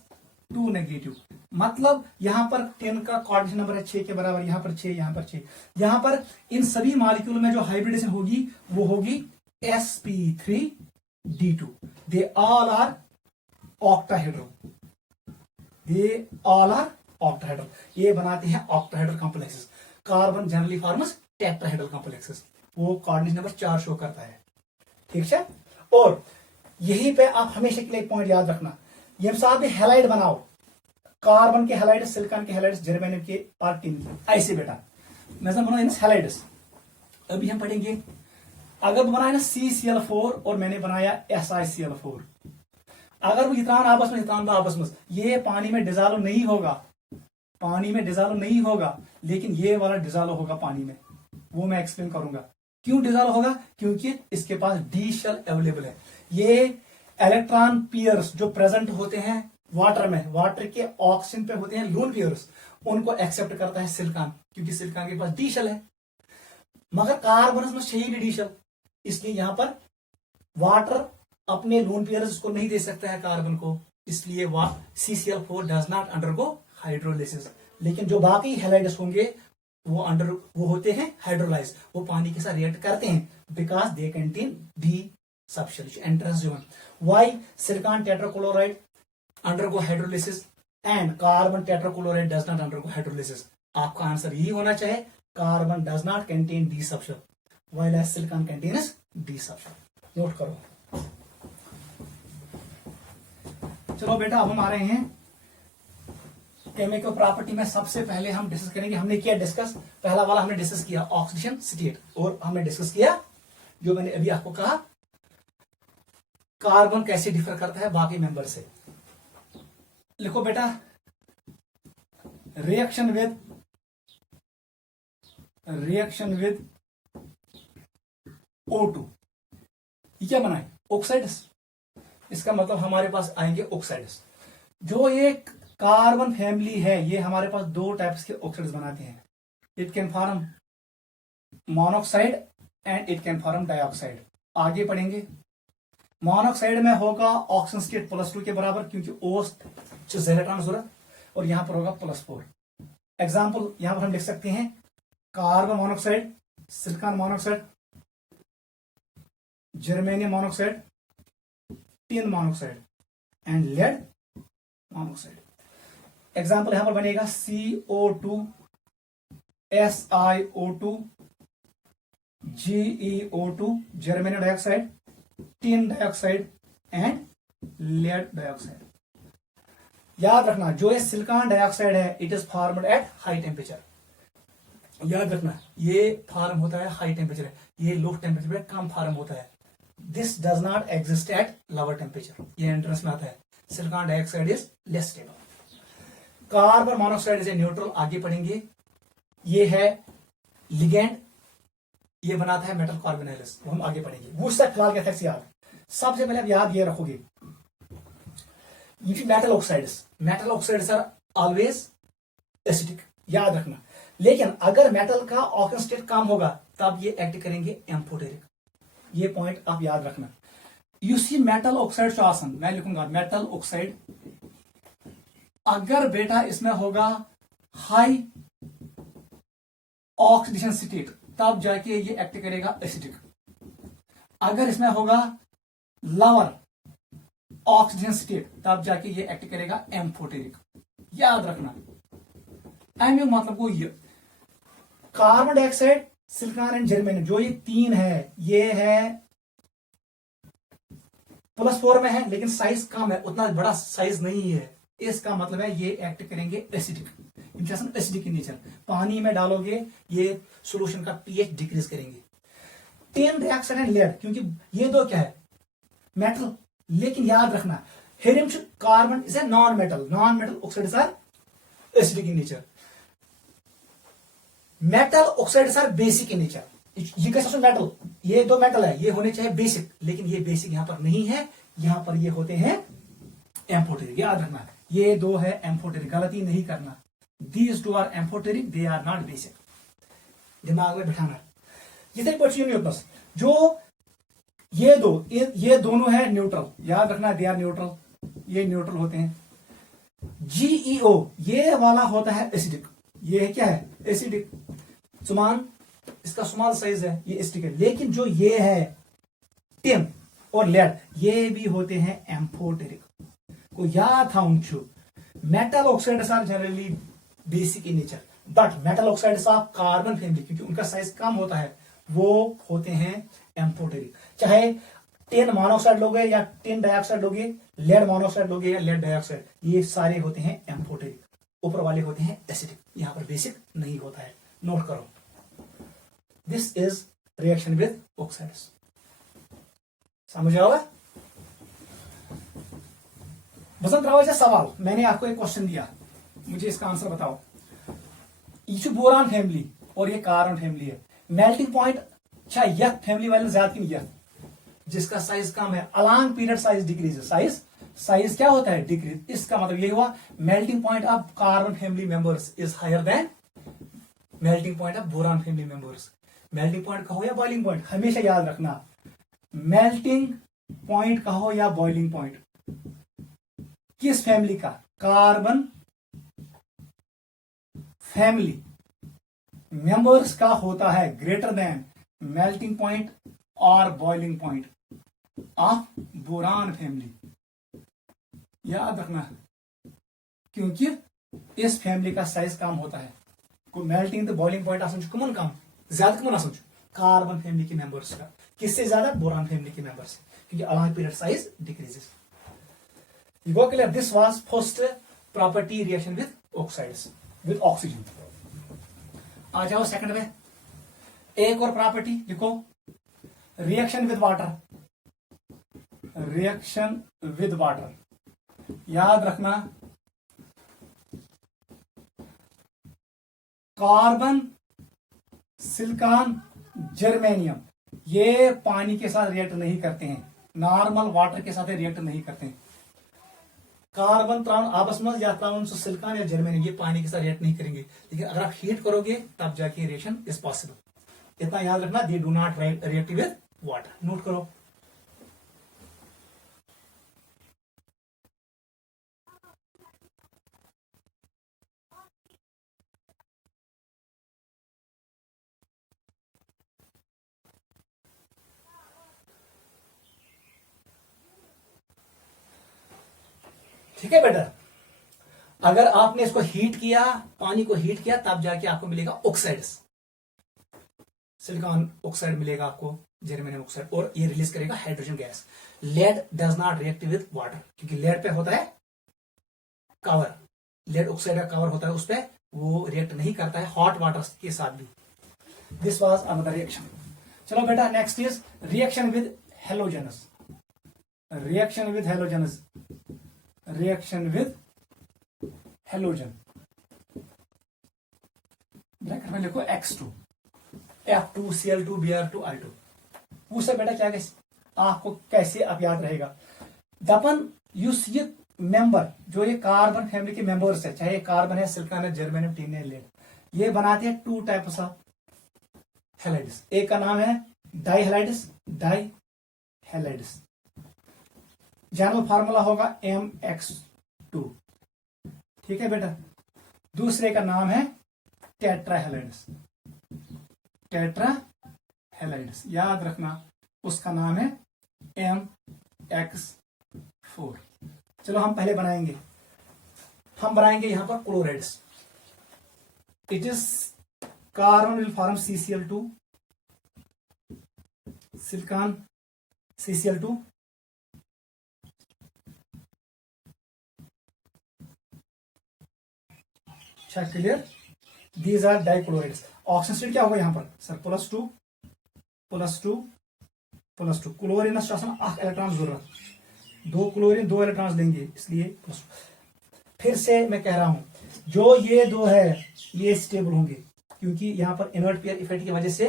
2 नेगेटिव, मतलब यहां पर टिन का कोऑर्डिनेशन नंबर है 6 के बराबर, यहां पर 6, यहां पर 6। यहां पर इन सभी मॉलिक्यूल में जो हाइब्रिडेशन होगी वो होगी sp3d2। They all are octahedral, they all are octahedral, ये बनाते हैं octahedral complexes. Carbon generally forms tetrahedral complexes, वो कोऑर्डिनेशन नंबर 4 शो करता है। ठीक है, और यहीं पे आप हमेशा के लिए एक पॉइंट याद रखना, ये साथ में हैलाइड बनाओ, कार्बन के हैलाइड, सिलिकॉन के हैलाइड, जर्मेनियम के और टिन के, ऐसे बेटा मैं बनाओ इन हैलाइड्स। अभी हम पढ़ेंगे अगर वो बनाया ना CCl4 और मैंने बनाया SiCl4, अगर वो इथान आपस में, इथान आपस में, ये पानी में डिजॉल्व नहीं होगा, पानी में डिजॉल्व नहीं होगा, लेकिन ये वाला डिजॉल्व होगा पानी में। वो मैं एक्सप्लेन करूंगा क्यों डिजॉल्व होगा, क्योंकि इसके पास डी शेल अवेलेबल है। ये इलेक्ट्रॉन पेयर्स जो प्रेजेंट होते हैं वाटर में, वाटर के ऑक्सीजन पे होते हैं लोन पेयर्स, उनको एक्सेप्ट करता है सिलिकॉन, क्योंकि सिलिकॉन के पास डी शेल है। मगर कार्बन में चाहिए डी शेल, इसलिए यहां पर वाटर अपने लोन पेयर्स को नहीं दे सकता है कार्बन को, इसलिए CCl4 does not undergo hydrolysis. लेकिन जो बाकी हैलाइड्स होंगे वो होते हैं हाइड्रोलाइज, वो पानी के साथ रिएक्ट करते हैं, because they contain d subshell entrance zone. Why silicon tetrachloride undergo hydrolysis and carbon tetrachloride does not undergo hydrolysis. आपका आंसर यही होना चाहिए, carbon does not contain d subshell while silicon contains d subshell. Note करो। चलो बेटा, अब हम आ रहे हैं केमिकल प्रॉपर्टी में। सबसे पहले हम डिस्कस करेंगे, हमने किया डिस्कस, पहला वाला हमने डिस्कस किया ऑक्सीडेशन स्टेट, और हमने डिस्कस किया जो मैंने अभी आपको कहा कार्बन कैसे डिफर करता है बाकी मेंबर से। लिखो बेटा, रिएक्शन विद O2, ये क्या बनाए, ऑक्साइड्स। इसका मतलब हमारे पास आएंगे ऑक्साइड्स। जो एक कार्बन फैमिली है, ये हमारे पास दो टाइप्स के ऑक्साइड्स बनाते हैं। It can form monoxide and it can form dioxide. आगे पढ़ेंगे। मोनोऑक्साइड में होगा ऑक्सीजन स्टेट +2 के बराबर, क्योंकि O इलेक्ट्रॉन जरूरत, और यहां पर होगा +4। एग्जाम्पल यहां पर हम लिख सकते हैं carbon monoxide, silicon monoxide, germanium monoxide, tin monoxide and lead monoxide. Example यहां पर बनेगा CO2, SiO2, GeO2 germanium dioxide, tin dioxide and lead dioxide. याद रखना, जो ये सिलिकॉन डाइऑक्साइड है, it is formed at high temperature. याद रखना, ये फॉर्म होता है हाई टेम्परेचर, ये लो टेम्परेचर पे कम फॉर्म होता है। This does not exist at lower temperature, ये एंट्रेंस में आता है। Silicon dioxide is less stable. Carbon monoxide is a neutral, आगे पढ़ेंगे। ये है लिगेंड, ये बनाता है मेटल कार्बोनाइल्स, वो हम आगे पढ़ेंगे। वो उससे फिलहाल के इफेक्ट्स याद, सबसे पहले आप याद ये रखोगे, metal oxides are always acidic, याद रखना। लेकिन अगर मेटल का ऑक्सीजन स्टेट कम होगा, तब ये एक्ट करेंगे एम्फोटेरिक। ये पॉइंट आप याद रखना। यू सी मेटल ऑक्साइड श्वासन, मैं लिखूंगा मेटल ऑक्साइड, अगर बेटा इसमें होगा हाई ऑक्सीडेशन स्टेट, तब जाके ये एक्ट करेगा एसिडिक। अगर इसमें होगा लोअर ऑक्सीडेशन स्टेट, तब जाके ये एक्ट करेगा एम्फोटेरिक। याद रखना, एमयू मतलब वो ये carbon dioxide, silicon and germanium, जो ये तीन है, ये है +4 में है, लेकिन साइज कम है, उतना बड़ा साइज नहीं है। इसका मतलब है ये एक्ट करेंगे एसिडिक, एसिडिक इन नेचर। पानी में डालोगे, ये सॉल्यूशन का पीएच डिक्रीज करेंगे। टिन डाइऑक्साइड एंड लेड, क्योंकि ये दो क्या है, मेटल, लेकिन याद रखना हेरियम carbon is a non metal oxides are acidic in nature. Metal oxides are basic in nature. ये कैसे मेटल, ये दो मेटल है, ये होने चाहिए बेसिक, लेकिन ये बेसिक यहां पर नहीं है, यहां पर ये होते हैं एम्फोटेरिक। याद रखना, ये दो है एम्फोटेरिक, गलती नहीं करना। These two are amphoteric, they are not basic, दिमाग में बिठाना। जितने क्वेश्चन जो ये दोनों है न्यूट्रल, याद रखना, दे आर न्यूट्रल, ये न्यूट्रल होते हैं। GeO ये वाला होता है एसिडिक, ये है क्या है एसिडिक। सुमान, इसका स्मॉल साइज है, ये एसिडिक है। लेकिन जो ये है टिन और लेड, ये भी होते हैं एम्फोटेरिक। को याद था उनको, metal oxides are generally basic in nature, but metal oxides of carbon family, क्योंकि उनका साइज कम होता है, वो होते हैं एम्फोटेरिक। चाहे टिन मोनोऑक्साइड लोगे या टिन डाइऑक्साइड लोगे, लेड मोनोऑक्साइड लोगे या लेड डाइऑक्साइड, ये सारे होते हैं एम्फोटेरिक। ऊपर वाले होते हैं एसिडिक, यहां पर बेसिक नहीं होता है। नोट करो, this is reaction with oxides. समझ आओ? बसंत राव जी सवाल, मैंने आपको एक क्वेश्चन दिया, मुझे इसका आंसर बताओ। ये बोरान फैमिली और ये कार्बन फैमिली है, मेल्टिंग पॉइंट क्या यह फैमिली वाले ज्यादा की नहीं, जिसका साइज कम है, along period size decrease, size क्या होता है, डिक्रीज। इसका मतलब ये हुआ melting point of carbon family members is higher than melting point of boron family members. Melting point कहो या बॉइलिंग पॉइंट, हमेशा याद रखना, मेल्टिंग पॉइंट कहो या बॉइलिंग पॉइंट किस फैमिली का, कार्बन फैमिली मेंबर्स का होता है ग्रेटर देन मेल्टिंग पॉइंट और boiling point of boron family. याद रखना, क्योंकि इस फैमिली का साइज कम होता है। मेल्टिंग तो बॉइलिंग पॉइंट कमन कम, ज्यादा कमन कार्बन फैमिली के मेंबर्स का, किससे ज्यादा, बोरान फैमिली के मेंबर्स से, क्योंकि along period size decreases. You go clear? This was first property reaction with oxides, with oxygen. आ जाओ सेकंड में, एक और प्रॉपर्टी लिखो, reaction with water. Reaction with water, याद रखना, कार्बन, सिलिकॉन, जर्मेनियम ये पानी के साथ रिएक्ट नहीं करते हैं, नॉर्मल वाटर के साथ रिएक्ट नहीं करते हैं। कार्बन त्राउन आपस में या त्राउन सिलिकॉन या जर्मेनियम ये पानी के साथ रिएक्ट नहीं करेंगे, लेकिन अगर आप हीट करोगे तब जाके रिएक्शन इज पॉसिबल। इतना याद रखना, they do not react with water. Note करो। ठीक है बेटा, अगर आपने इसको हीट किया, पानी को हीट किया, तब जाके आपको मिलेगा ऑक्साइड्स, सिलिकॉन ऑक्साइड मिलेगा आपको, जर्मेनियम ऑक्साइड, और ये रिलीज करेगा hydrogen gas. Lead does not react with water, क्योंकि लेड पे होता है कवर, लेड ऑक्साइड का कवर होता है, उस पर वो रिएक्ट नहीं करता है हॉट वाटर के साथ भी। This was another reaction. चलो बेटा, next is reaction with halogens. Reaction with halogens, reaction with halogen, bracket में लिखो X2, F2Cl2 Br2 I2। पूछा बेटा क्या कैसे, आपको कैसे अब याद रहेगा, दपन युस ये मेंबर जो ये कार्बन फैमिली के मेंबर्स है, चाहे कार्बन है, सिलिकॉन है, जर्मेनियम, टिन है, लेड, ये बनाते हैं टू टाइप्स ऑफ हेलाइड्स। एक का नाम है dihalides, dihalides, general formula होगा MX2। ठीक है बेटा, दूसरे का नाम है टेट्राहेलाइड्स, टेट्राहेलाइड्स, याद रखना, उसका नाम है MX4। चलो हम पहले बनाएंगे, हम बनाएंगे यहां पर chlorides. It is carbon will form CCl2, silicon CCl2, clear, these are dichlorides. Oxygen state क्या होगा यहां पर सर, +2 +2 +2, क्लोरीन इलेक्ट्रॉन जरूरत, 2 क्लोरीन 2 इलेक्ट्रॉन लेंगे, इसलिए +2। फिर से मैं कह रहा हूं, जो ये दो है ये स्टेबल होंगे, क्योंकि यहां पर इनर्ट पेयर इफेक्ट की वजह से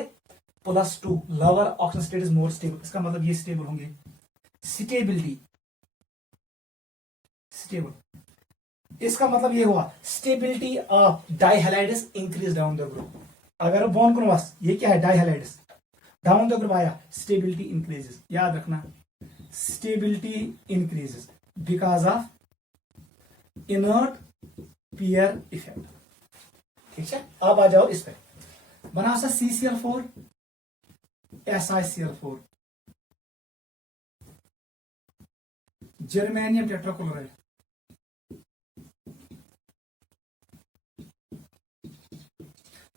+2 lower oxygen state is more stable, इसका मतलब ये स्टेबल होंगे। स्टेबिलिटी, स्टेबल, इसका मतलब ये हुआ stability of dihalides increase down the group. अगर बोन क्रॉस, ये क्या है डाइहैलाइड्स, डाउन द ग्रुप आया, स्टेबिलिटी इंक्रीजेस। याद रखना, stability increases because of inert pair effect. ठीक है, अब आ जाओ इस पे, बना सा CCl4 SiCl4, जर्मेनियम टेट्राक्लोराइड,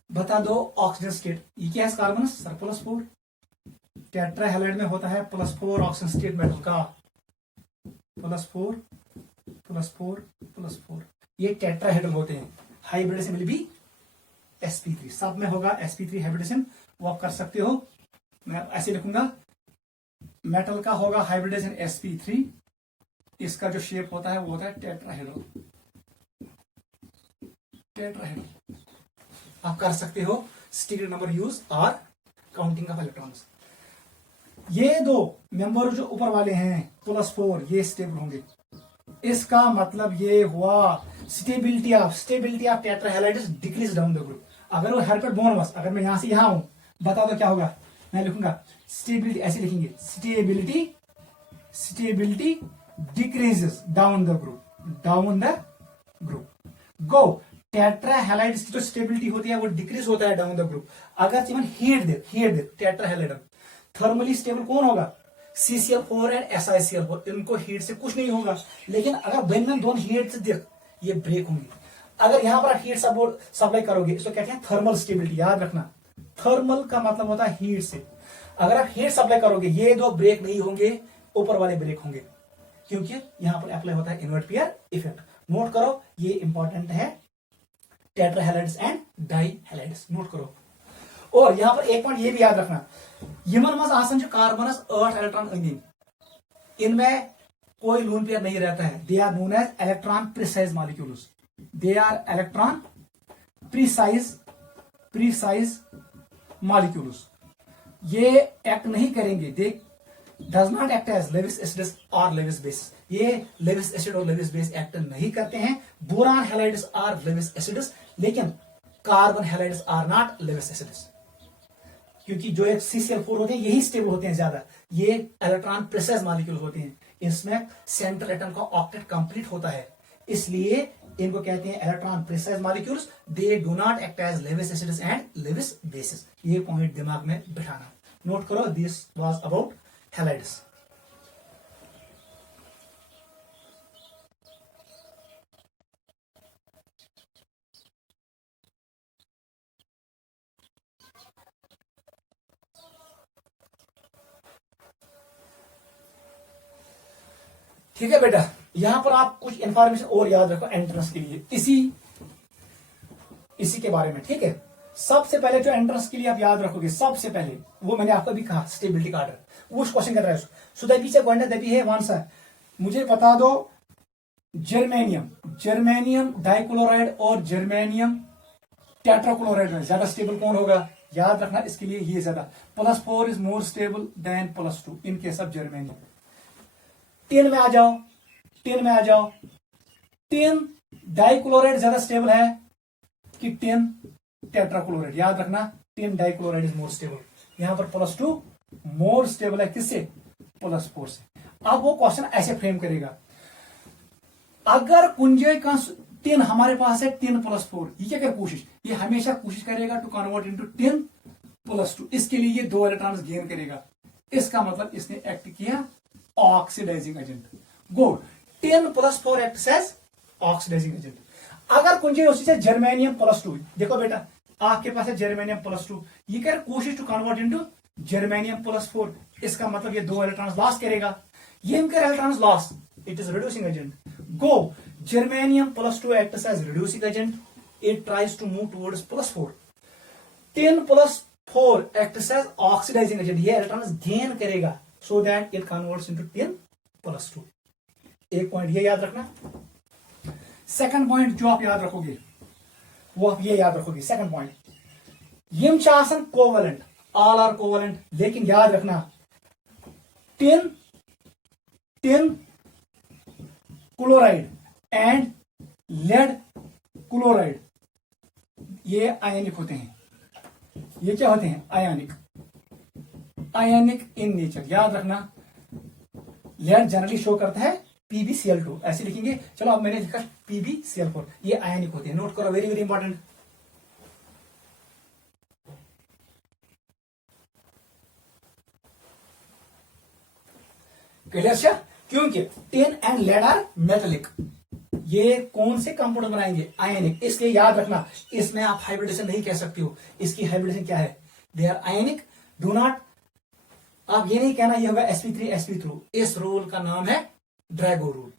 बता दो ऑक्सीजन स्टेट, ये क्या है कार्बन सर +4, टेट्राहेलाइड में होता है +4 ऑक्सीजन स्टेट मेटल का, +4 +4 +4, ये टेट्राहेड्रल होते हैं। हाइब्रिडेशन विल बी sp3, सब में होगा sp3 हाइब्रिडेशन, वो आप कर सकते हो मैं ऐसे लिखूंगा, मेटल का होगा हाइब्रिडाइजेशन sp3, इसका जो शेप होता है वो होता है टेट्राहेड्रल। टेट्राहेड्रल आप कर सकते हो स्टिक नंबर यूज और काउंटिंग ऑफ इलेक्ट्रॉन्स। ये दो मेंबर जो ऊपर वाले हैं +4 ये स्टेबल होंगे। इसका मतलब ये हुआ stability of tetrahalides decrease down the group. अगर वो हेल्पेड बोनस, अगर मैं यहां से यहां हूं, बता दो क्या होगा, मैं लिखूंगा स्टेबिलिटी, ऐसे लिखेंगे stability decreases down the group. गो टेट्राहेलाइड्स की जो स्टेबिलिटी होती है वो डिक्रीज होता है डाउन द ग्रुप। अगर इवन हीट दे टेट्राहेलाइड, थर्मली स्टेबल कौन होगा, CCl4 एंड SiCl4, इनको हीट से कुछ नहीं होगा। लेकिन अगर बंधन दोनों हीट से देख ये ब्रेक होंगे। अगर यहां पर हीट सप्लाई करोगे, इसको कहते हैं थर्मल स्टेबिलिटी। याद रखना, थर्मल का मतलब होता है हीट से। अगर आप हीट सप्लाई करोगे, ये दो ब्रेक नहीं होंगे, ऊपर वाले ब्रेक होंगे, क्योंकि यहां पर अप्लाई होता है इन्वर्ट पेयर इफेक्ट। नोट करो, ये इंपॉर्टेंट है, टेट्राहेलाइड्स एंड डाईहेलाइड्स नोट करो। और यहां पर एक पॉइंट ये भी याद रखना, यमन मज आसन जो कार्बनस 8 इलेक्ट्रॉन अंदर, इनमें कोई लून पेयर नहीं रहता है। They are known as electron precise molecules. They are electron precise molecules. ये एक्ट नहीं करेंगे, they does not act as Lewis acids और लेविस बेस। ये लेविस एसिड और लेविस बेस एक्ट नहीं करते हैं। Boron halides are Lewis acids, लेकिन carbon halides are not Lewis acids, क्योंकि जो एक CCl4 होते हैं यही स्टेबल होते हैं ज्यादा। ये इलेक्ट्रॉन प्रिसाइज मॉलिक्यूल होते हैं, इसमें सेंट्रल एटम का ऑक्टेट कंप्लीट होता है, इसलिए इनको कहते हैं electron precise molecules. They do not act as Lewis acids and Lewis bases. ये पॉइंट दिमाग में बिठाना। नोट करो, दिस वाज अबाउट हैलाइड्स। ठीक है बेटा, यहां पर आप कुछ इंफॉर्मेशन और याद रखो एंट्रेंस के लिए, इसी के बारे में। ठीक है, सबसे पहले जो एंट्रेंस के लिए आप याद रखोगे, सबसे पहले वो मैंने आपको भी कहा स्टेबिलिटी का ऑर्डर, वो क्वेश्चन कर रहा है। सो दबी से गोंडा दबी है वन सा, मुझे बता दो जर्मेनियम डाइक्लोराइड और जर्मेनियम टेट्राक्लोराइड में ज्यादा स्टेबल कौन होगा। याद रखना इसके लिए ये ज्यादा, +4 is more stable then +2 in case of germanium. Tin में आ जाओ, टिन डाइक्लोराइड ज्यादा स्टेबल है कि टिन टेट्राक्लोराइड। याद रखना, tin dichloride is more stable. यहां पर +2 मोर स्टेबल है किससे, +4 से। अब वो क्वेश्चन ऐसे फ्रेम करेगा, अगर कुंजे का टिन हमारे पास है टिन +4, ये क्या करे कोशिश, ये हमेशा कोशिश करेगा टू कन्वर्ट इनटू टिन +2। इसके लिए ये 2 इलेक्ट्रॉन्स गेन करेगा। इसका मतलब इसने एक्ट किया oxidising agent. Good, 10 + 4 acts as oxidising agent. अगर कुंजे उसी से जर्मेनियम +2, देखो बेटा आपके पास है जर्मेनियम +2, ये कर कोशिश टू कन्वर्ट इनटू जर्मेनियम +4, इसका मतलब ये 2 इलेक्ट्रॉन्स लॉस करेगा। ये इनका electrons loss, it is reducing agent. Go, germanium +2 acts as reducing agent, it tries to move towards +4। 10 + 4 acts as oxidising agent, ये इलेक्ट्रॉन्स गेन करेगा so that it converts into 10 + 2। एक point ये याद रखना। Second point जो आप याद रखोगे वो आप ये याद रखोगे, सेकंड पॉइंट, यम चासन कोवेलेंट, ऑल आर कोवेलेंट, लेकिन याद रखना tin chloride and lead chloride ये आयनिक होते हैं। ये क्या होते हैं, आयनिक इन नेचर। याद रखना, लेड जनरली शो करता है PbCl2, ऐसे लिखेंगे। चलो अब मैंने लिखा PbCl4, ये आयनिक होते हैं। नोट करो, वेरी वेरी इंपॉर्टेंट। क्लियर, क्योंकि tin and lead are metallic. ये कौन से कंपाउंड बनाएंगे, आयनिक, इसलिए याद रखना इसमें आप हाइब्रिडेशन नहीं कह सकते हो। इसकी हाइब्रिडेशन क्या है, they are ionic. Do not, आप ये नहीं कहना ये होगा sp3 इस रूल का नाम है ड्रैगो रूल।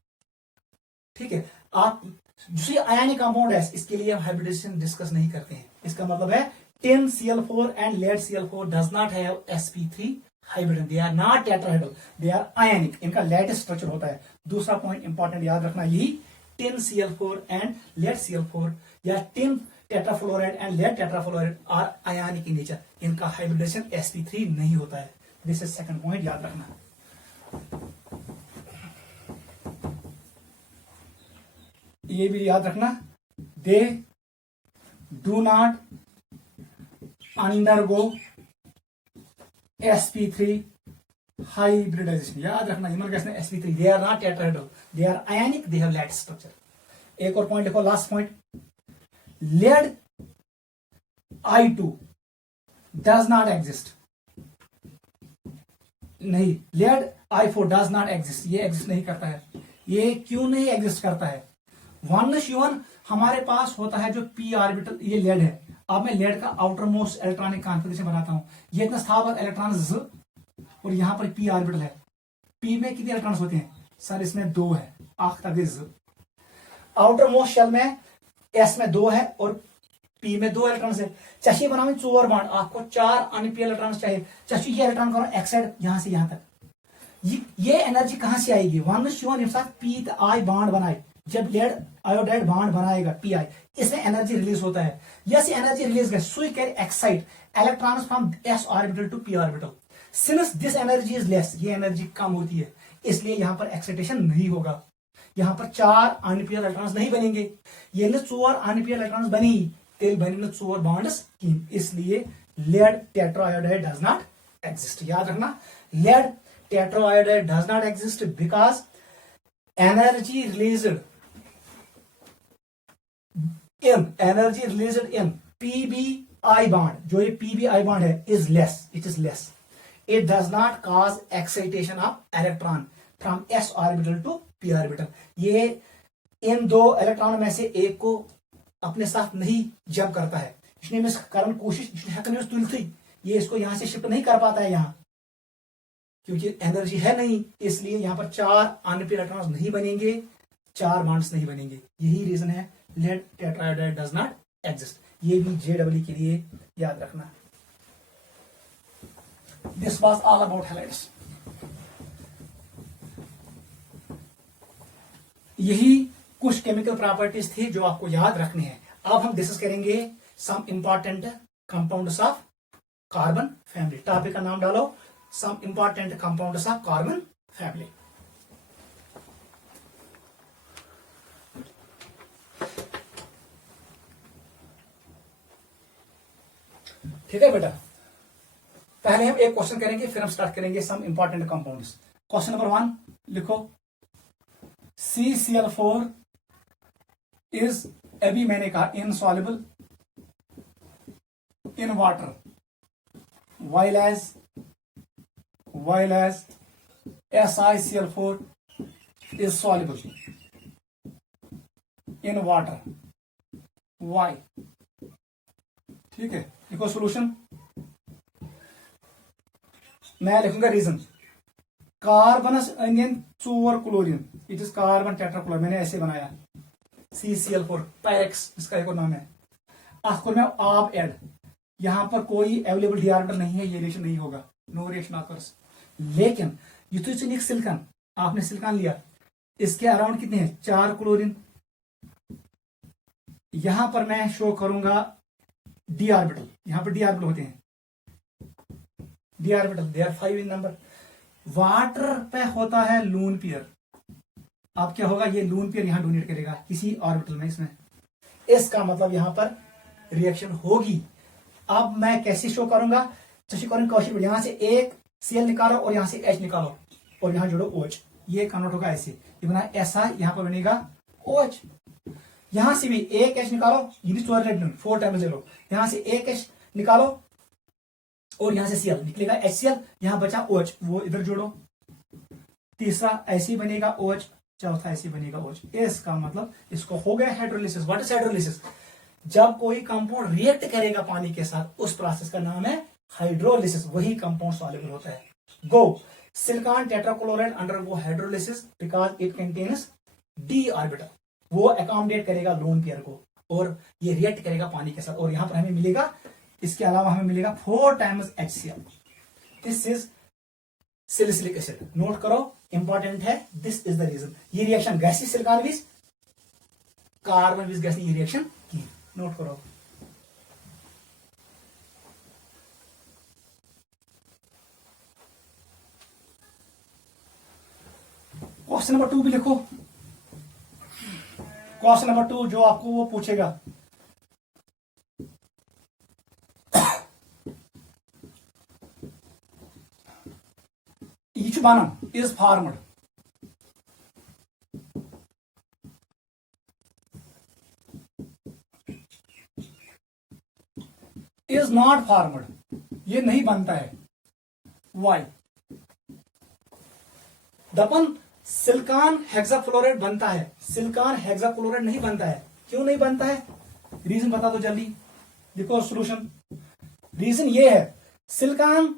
ठीक है, आप जो आयनिक कंपाउंड है इसके लिए हम हाइब्रिडेशन डिस्कस नहीं करते हैं। इसका मतलब है tin Cl4 and lead Cl4 does not have sp3 hybrid, they are not tetrahedral, they are ionic, इनका लैटिस स्ट्रक्चर होता है। दूसरा पॉइंट इंपॉर्टेंट याद रखना यही, tin Cl4 and lead Cl4 या tin tetrafluoride and lead tetrafluoride are ionic in nature, इनका hybridisation sp3 नहीं होता है। दिस इज सेकंड पॉइंट याद रखना। ये भी याद रखना, they do not undergo sp3 hybridisation. याद रखना, इनमें sp3, they are not tetrahedral, they are ionic, they have lattice structure. एक और पॉइंट देखो, last point, lead I2 does not exist, नहीं, lead I4 does not exist, ये exist नहीं करता है। ये क्यों नहीं एग्जिस्ट करता है? 1:1 हमारे पास होता है जो p ऑर्बिटल, ये लेड है। अब मैं लेड का आउटर मोस्ट इलेक्ट्रॉनिक कॉन्फिगरेशन बनाता हूं। ये इतना स्थापित इलेक्ट्रॉन z और यहां पर p ऑर्बिटल है। p में कितने इलेक्ट्रॉन्स होते हैं सर? इसमें 2 है, z। आउटर मोस्ट शेल में s में 2 है और p में 2 इलेक्ट्रॉन्स है। चाहिए बनावे 4 बॉन्ड, आपको 4 अनपी इलेक्ट्रॉन्स चाहिए। चाहिए ये इलेक्ट्रॉन करो एक्साइड यहां से यहां तक। ये एनर्जी कहां से आएगी? 1:1 के साथ p I बॉन्ड बनाए, जब लेड आयोडाइड बॉन्ड बनाएगा pI, इसमें एनर्जी रिलीज होता है। यस एनर्जी रिलीज गए, so can excite electrons from s orbital to p orbital. Since this energy is less, ये एनर्जी कम होती है, इसलिए यहां पर एक्साइटेशन नहीं होगा। यहां पर 4 अनपी इलेक्ट्रॉन्स नहीं बनेंगे। ये 4 अनपी इलेक्ट्रॉन्स बनी, तेल बनी 4 बॉन्ड्स की, इसलिए lead tetraiodide does not exist. याद रखना, lead tetraiodide does not exist because energy released in PBI bond, जो ये PBI बॉन्ड है, is less, it is less. It does not cause excitation of electron from s orbital to p orbital. ये इन 2 electron में से एक को अपने साथ नहीं जब करता है, इसने कारण कोशिश तुल थी, ये इसको यहां से शिफ्ट नहीं कर पाता है यहां, क्योंकि एनर्जी है नहीं, इसलिए यहां पर 4 अनपी इलेक्ट्रॉन्स नहीं बनेंगे, 4 बॉन्ड्स नहीं बनेंगे। यही रीजन है lead tetraiodide does not exist. ये भी JEE के लिए याद रखना। This was all about halides. यही कुछ केमिकल प्रॉपर्टीज थी जो आपको याद रखने हैं। अब हम डिस्कस करेंगे some important compounds of carbon family. Topic का नाम डालो, some important compounds of carbon family. ठीक है बेटा, पहले हम एक क्वेश्चन करेंगे, फिर हम स्टार्ट करेंगे some important compounds. Question number 1 लिखो, CCl4 इज, अभी मैंने कहा insoluble in water, while as SiCl4 is soluble in water. Why? ठीक है, लिखो सोल्यूशन। मैं लिखूंगा रीजन। कार्बनस अनियन 4 chlorine, it is carbon tetrachloride, मैंने ऐसे बनाया। CCl4 पैरेक्स इसका एक और नाम है। आपको मैं आप एड, यहां पर कोई अवेलेबल डी ऑर्बिटल नहीं है, ये रिएक्शन नहीं होगा, नो रिएक्शन ऑकर्स। लेकिन यूथोसिनिक सिलिकॉन, आपने सिलिकॉन लिया, इसके अराउंड कितने हैं? 4 क्लोरीन। यहां पर मैं शो करूंगा डी ऑर्बिटल, यहां पर डी ऑर्बिटल होते हैं, d orbital, they are 5 in number. Water पे होता है लून पेयर। अब क्या होगा? ये लून पेयर यहां डोनेट करेगा किसी ऑर्बिटल में, इसमें, इसका मतलब यहां पर रिएक्शन होगी। अब मैं कैसे शो करूंगा? यहां से एक Cl निकालो और यहां से H निकालो और यहां जोड़ो OH, ये कन्वर्ट होगा ऐसे, ये बना SI, यहां पर बनेगा OH। यहां से भी एक H निकालो, ये 4 टाइम्स ले लो, यहां से एक H निकालो और यहां से Cl निकलेगा HCl, यहां बचा OH, वो इधर जोड़ो। तीसरा ऐसे बनेगा OH, चौथा ऐसे बनेगा OH। इसका मतलब इसको हो गया हाइड्रोलिसिस। What is hydrolysis? जब कोई कंपाउंड रिएक्ट करेगा पानी के साथ, उस प्रोसेस का नाम है हाइड्रोलिसिस, वही कंपाउंड सॉल्युबल होता है। गो, silicon tetrachloride undergo hydrolysis because it contains d orbital, वो अकोमोडेट करेगा लोन पेयर को और ये रिएक्ट करेगा पानी के साथ, और यहां पर हमें मिलेगा इसके अलावा हमें मिलेगा 4 times HCl। This is silicic acid. Note करो, इंपॉर्टेंट है, दिस इज द रीजन। ये रिएक्शन गैसी सिलिकॉन विज कार्बन विज गैस ने ये रिएक्शन की। नोट करो। क्वेश्चन नंबर 2 भी लिखो। क्वेश्चन नंबर 2 जो आपको वो पूछेगा, each banam is formed is not formed, ये नहीं बनता है। why? दपन सिलिकॉन हेक्साफ्लोराइड बनता है, सिलिकॉन हेक्साफ्लोराइड नहीं बनता है। क्यों नहीं बनता है? रीजन बता दो जल्दी, देखो सोल्यूशन। रीजन ये है, सिलिकॉन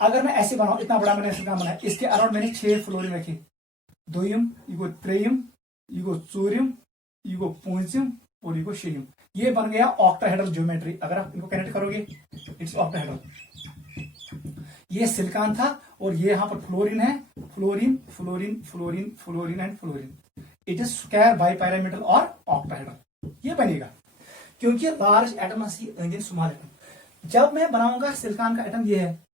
अगर मैं ऐसे बनाऊं, इतना बड़ा मैंने सिलिकॉन बनाया, इसके अराउंड मैंने 6 फ्लोरीन रखे, 2 इगो 3 इगो 4 इगो 5 और इगो 6। ये बन गया ऑक्टाहेड्रल ज्योमेट्री। अगर आप इनको कनेक्ट करोगे, इट्स ऑक्टाहेड्रल। ये सिलिकॉन था और ये यहां पर फ्लोरीन है, fluorine fluorine fluorine fluorine and fluorine. It is square bipyramidal और ऑक्टाहेड्रल। ये बनेगा क्योंकि large atom in small atom. जब मैं बनाऊंगा सिलिकॉन का एटम, ये है,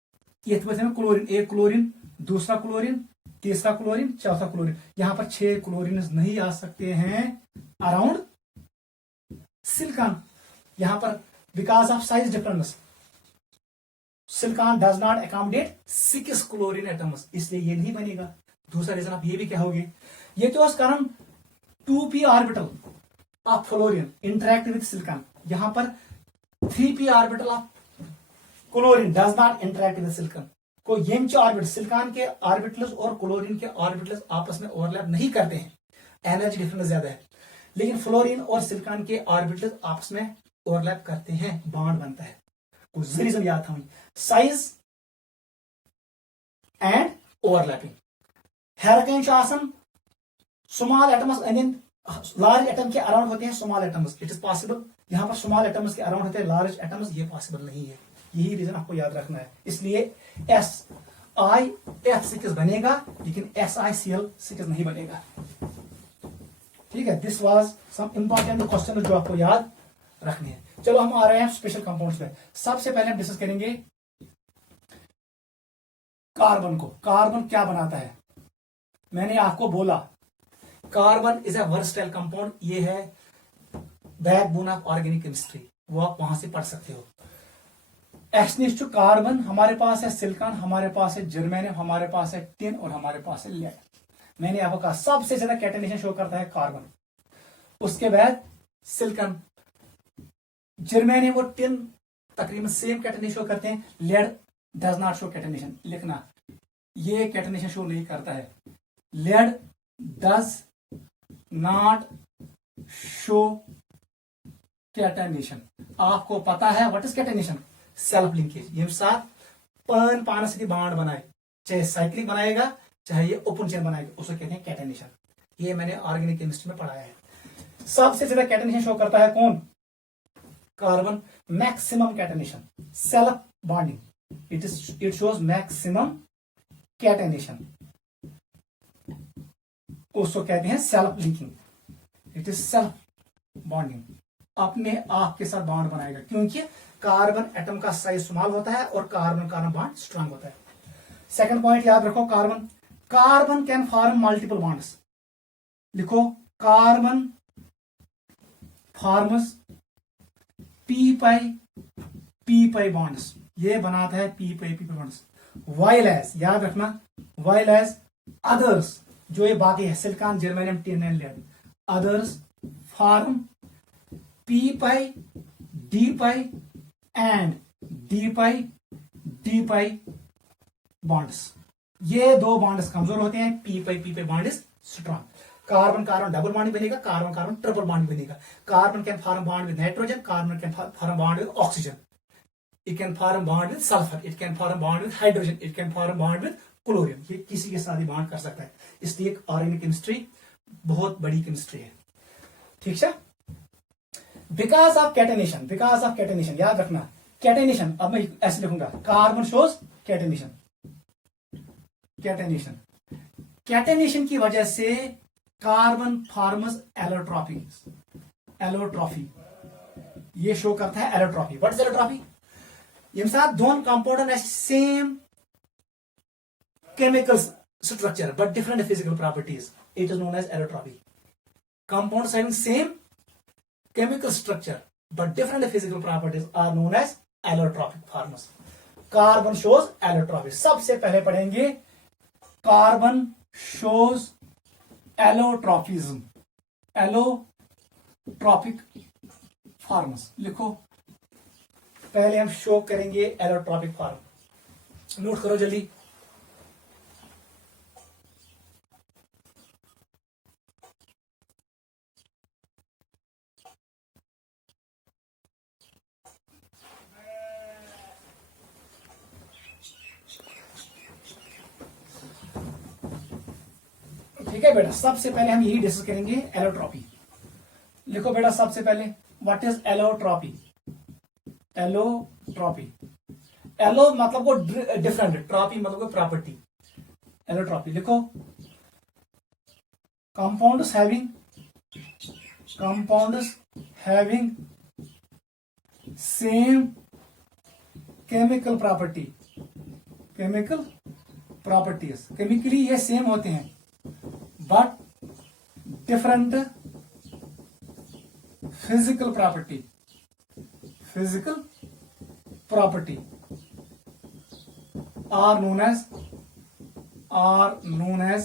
ये क्लोरीन, एक क्लोरीन, दूसरा क्लोरीन, तीसरा क्लोरीन, चौथा क्लोरीन। यहां पर 6 क्लोरीन नहीं आ सकते हैं अराउंड सिलिकॉन। यहां पर because of size difference silicon does not accommodate 6 chlorine atoms, इसलिए ये नहीं बनेगा। दूसरा रीजन आप ये भी कहोगे, ये तो उस कारण 2p orbital of fluorine interact with silicon. यहां पर 3p orbital of chlorine does not interact with silicon. को ये ऑर्बिटल सिलिकॉन के ऑर्बिटल्स और क्लोरीन के ऑर्बिटल्स आपस में ओवरलैप नहीं करते हैं, एनर्जी डिफरेंस ज्यादा है। लेकिन फ्लोरीन और सिलिकॉन के ऑर्बिटल्स आपस में ओवरलैप करते हैं, बॉन्ड बनता है। कुछ रीजन याद था, साइज एंड ओवरलैपिंग। हेरकन स्मॉल एटम्स लार्ज एटम के अराउंड होते हैं small atoms, it is possible. यहां पर स्मॉल एटम्स के अराउंड होते हैं लार्ज एटम्स, ये पॉसिबल नहीं है। यही रीजन आपको याद रखना है। इसलिए SiF6 बनेगा लेकिन SiCl6 नहीं बनेगा। ठीक है, this was some important question जो आपको याद रखने हैं। चलो हम आ रहे हैं स्पेशल कंपाउंड्स में। सबसे पहले हम डिस्कस करेंगे कार्बन को। कार्बन क्या बनाता है? मैंने आपको बोला carbon is A versatile compound. ये है बैकबोन ऑफ ऑर्गेनिक केमिस्ट्री, वो आप वहां से पढ़ सकते हो। एक्सनिस्ट टू कार्बन हमारे पास है सिलिकॉन, हमारे पास है जर्मेनियम, हमारे पास है टिन और हमारे पास है लेड। मैंने आपको कहा सबसे ज्यादा कैटेनेशन शो करता है कार्बन, उसके बाद सिलिकॉन, जर्मेनियम और टिन तकरीबन सेम कैटेनेशन शो करते हैं। Lead does not show catenation. लिखना, ये कैटेनेशन शो नहीं करता है। Lead does not show catenation. आपको पता है what is catenation? Self linkage. ये साथ पान से बाड बनाए, चाहे साइक्लिक बनाएगा चाहे ये ओपन चेन बनाएगा, उसको कहते हैं कैटेनेशन। ये मैंने ऑर्गेनिक केमिस्ट्री में पढ़ाया है। सबसे ज्यादा कैटेनेशन शो करता है कौन? Carbon. Maximum catenation, self bonding, it shows maximum catenation, उसको कहते हैं self linking. It is self bonding, अपने आप के साथ बॉन्ड बनाएगा क्योंकि कार्बन एटम का साइज स्मॉल होता है और कार्बन का बॉन्ड स्ट्रांग होता है। सेकंड पॉइंट याद रखो, carbon can form multiple bonds. लिखो, carbon forms P pi bonds. ये बनाता है P pi bonds. Whereas, याद रखना, वाइल एज अदर्स, जो ये बाकी है silicon, germanium, tin and lead, others form p pi, d pi and d pi bonds. ये दो बॉन्ड्स कमजोर होते हैं, p pi bond is strong. Carbon carbon double bond बनेगा, कार्बन कार्बन ट्रिपल बॉन्ड बनेगा। Carbon can form bond with nitrogen, carbon can form bond with oxygen, it can form bond with sulphur, it can form bond with hydrogen, it can form bond with chlorine. ये किसी के साथ ही bond कर सकता है। इसलिए organic chemistry बहुत बड़ी केमिस्ट्री है। ठीक है, बिकॉज ऑफ कैटेनेशन याद रखना, कैटेनेशन, अब मैं ऐसे लिखूंगा, carbon shows catenation. Catenation, catenation की वजह से कार्बन फॉर्मस एलोट्रॉपी। एलोट्रॉफी ये शो करता है एलोट्रॉफी। What is एलोट्रॉफी? यम साथ दोन कंपाउंडन same chemical structure but different physical properties, it is known as allotropy. Compounds having same chemical structure but different physical properties are known as allotropic forms. Carbon shows allotropy. सबसे पहले पढ़ेंगे carbon shows allotropism, allotropic forms। लिखो, पहले हम show करेंगे allotropic form. Note करो जल्दी। ठीक है बेटा, सबसे पहले हम यही डिस्कस करेंगे एलोट्रॉपी। लिखो बेटा सबसे पहले, what is allotropy? Allotropy, allo मतलब वो डिफरेंट, ट्रॉपी मतलब कोई प्रॉपर्टी। एलोट्रॉपी लिखो, compounds having same chemical property, chemical properties, chemically ये सेम होते हैं but different physical property, physical property are known as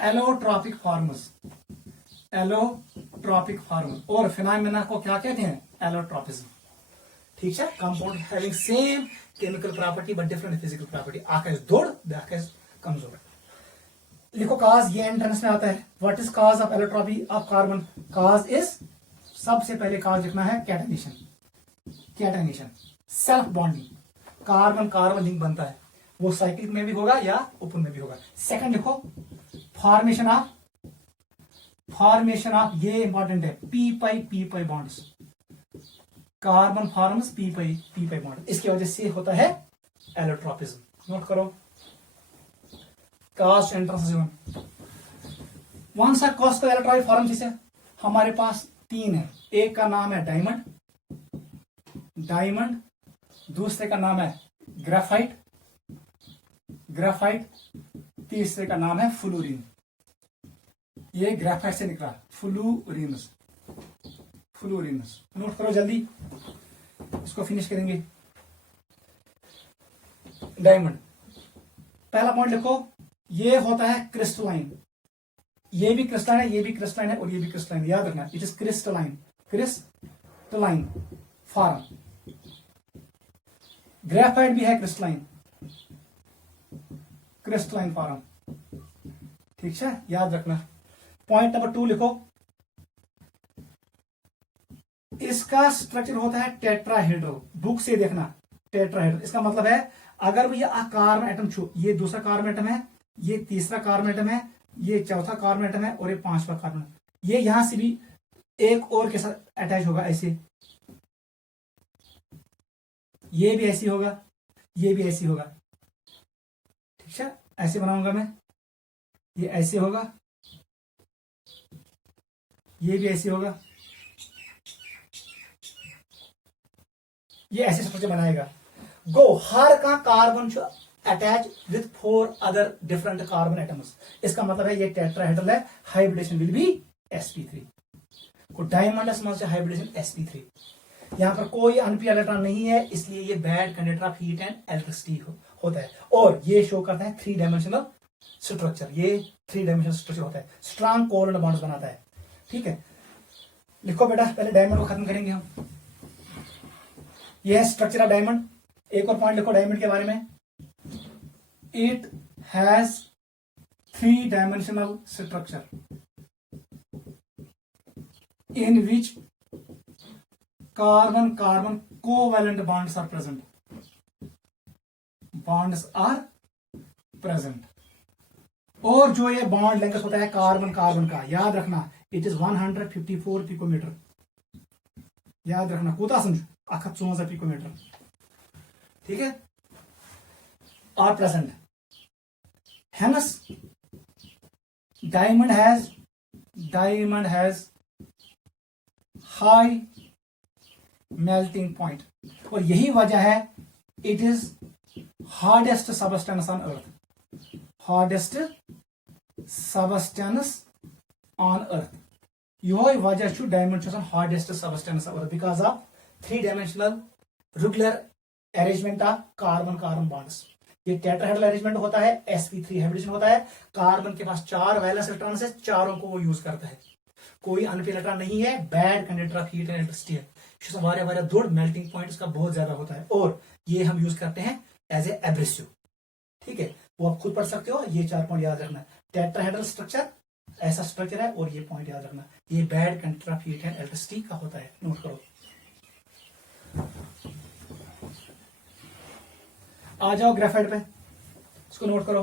allotropic forms. Allotropic form और phenomena को क्या कहते हैं? एलोट्रॉपिज्म। ठीक है, compound having same chemical property but different physical property. आकाश दौड़, आकाश कमजोर। लिखो काज, ये एंट्रेंस में आता है। What is cause of allotropy of carbon? Cause is, सबसे पहले काज लिखना है catenation. Catenation, self bonding, carbon carbon link बनता है, वो साइक्लिक में भी होगा या ओपन में भी होगा। सेकंड लिखो, फॉर्मेशन ऑफ ये इंपॉर्टेंट है, P pi bonds. Carbon forms P pi bond, इसकी वजह से होता है एलोट्रॉपिज्म। नोट करो, cast entrance once a cost allotropic form जिसे हमारे पास तीन है। एक का नाम है डायमंड, दूसरे का नाम है ग्राफाइट, तीसरे का नाम है फ्लोरीन। ये ग्राफाइट से निकला, फ्लोरिनस। नोट करो जल्दी, इसको फिनिश करेंगे। डायमंड, पहला पॉइंट लिखो, ये होता है क्रिस्टलाइन। ये भी क्रिस्टलाइन है, ये भी क्रिस्टलाइन है और ये भी क्रिस्टलाइन, याद रखना, it is crystalline form. Graphite भी है क्रिस्टलाइन फॉर्म। ठीक है, याद रखना। पॉइंट नंबर 2 लिखो, इसका स्ट्रक्चर होता है टेट्राहेड्रल। बुक से देखना, टेट्राहेड्रल इसका मतलब है अगर भैया कार्बन एटम छू, ये दूसरा कार्बन एटम है, ये तीसरा कार्बन एटम है, ये चौथा कार्बन एटम है और ये पांचवा कार्बन, ये यहां से भी एक और के साथ अटैच होगा ऐसे, ये भी ऐसी होगा, ये भी ऐसी होगा। ठीक है, ऐसे बनाऊंगा मैं, ये ऐसे होगा, ये भी ऐसे होगा, ये ऐसे स्ट्रक्चर बनाएगा। गो, हर का carbon attach with 4 other different carbon atoms. इसका मतलब है ये टेट्राहेड्रल है, हाइब्रिडेशन विल बी sp3। को डायमंड से हाइब्रिडेशन sp3। यहां पर कोई अनपी इलेक्ट्रॉन नहीं है, इसलिए ये bad conductor of heat and electricity होता है। और ये शो करता है 3 डायमेंशनल स्ट्रक्चर, ये 3 डायमेंशनल स्ट्रक्चर होता है, स्ट्रॉन्ग कोवलेंट बॉन्ड्स बनाता है। ठीक है, लिखो बेटा, पहले डायमंड को खत्म करेंगे हम। ये है स्ट्रक्चर ऑफ डायमंड। एक और पॉइंट लिखो डायमंड के बारे में, it has 3 dimensional structure in which carbon carbon covalent bonds are present. और जो ये बॉन्ड लेंथ होता है कार्बन कार्बन का, याद रखना, इट इज 154 पिकोमीटर। याद रखना, कूता समझो, 154 पिकोमीटर। ठीक है, are present. Hence diamond has high melting point, और यही वजह है it is hardest substance on earth, hardest substance on earth. यह वजह छ diamond hardest substance on earth because of 3-dimensional regular arrangement of carbon carbon bonds. ये tetrahedral arrangement होता है, sp3 हाइब्रिडेशन होता है। कार्बन के पास 4 वैलेंस इलेक्ट्रॉन है, चारों को वो यूज करता है। कोई अनपेयर इलेक्ट्रॉन नहीं है, bad conductor of heat and electricity है। वारे दुड़ मेल्टिंग पॉइंट इसका बहुत ज्यादा होता है, और ये हम यूज करते हैं एज ए एब्रेसिव। ठीक है, वो आप खुद पढ़ सकते हो, ये 4 पॉइंट याद रखना। टेट्राहेड्रल स्ट्रक्चर ऐसा स्ट्रक्चर है, और ये पॉइंट याद रखना, ये bad conductor of heat and electricity का होता है, नोट करो। आ जाओ ग्रेफाइट पे, इसको नोट करो।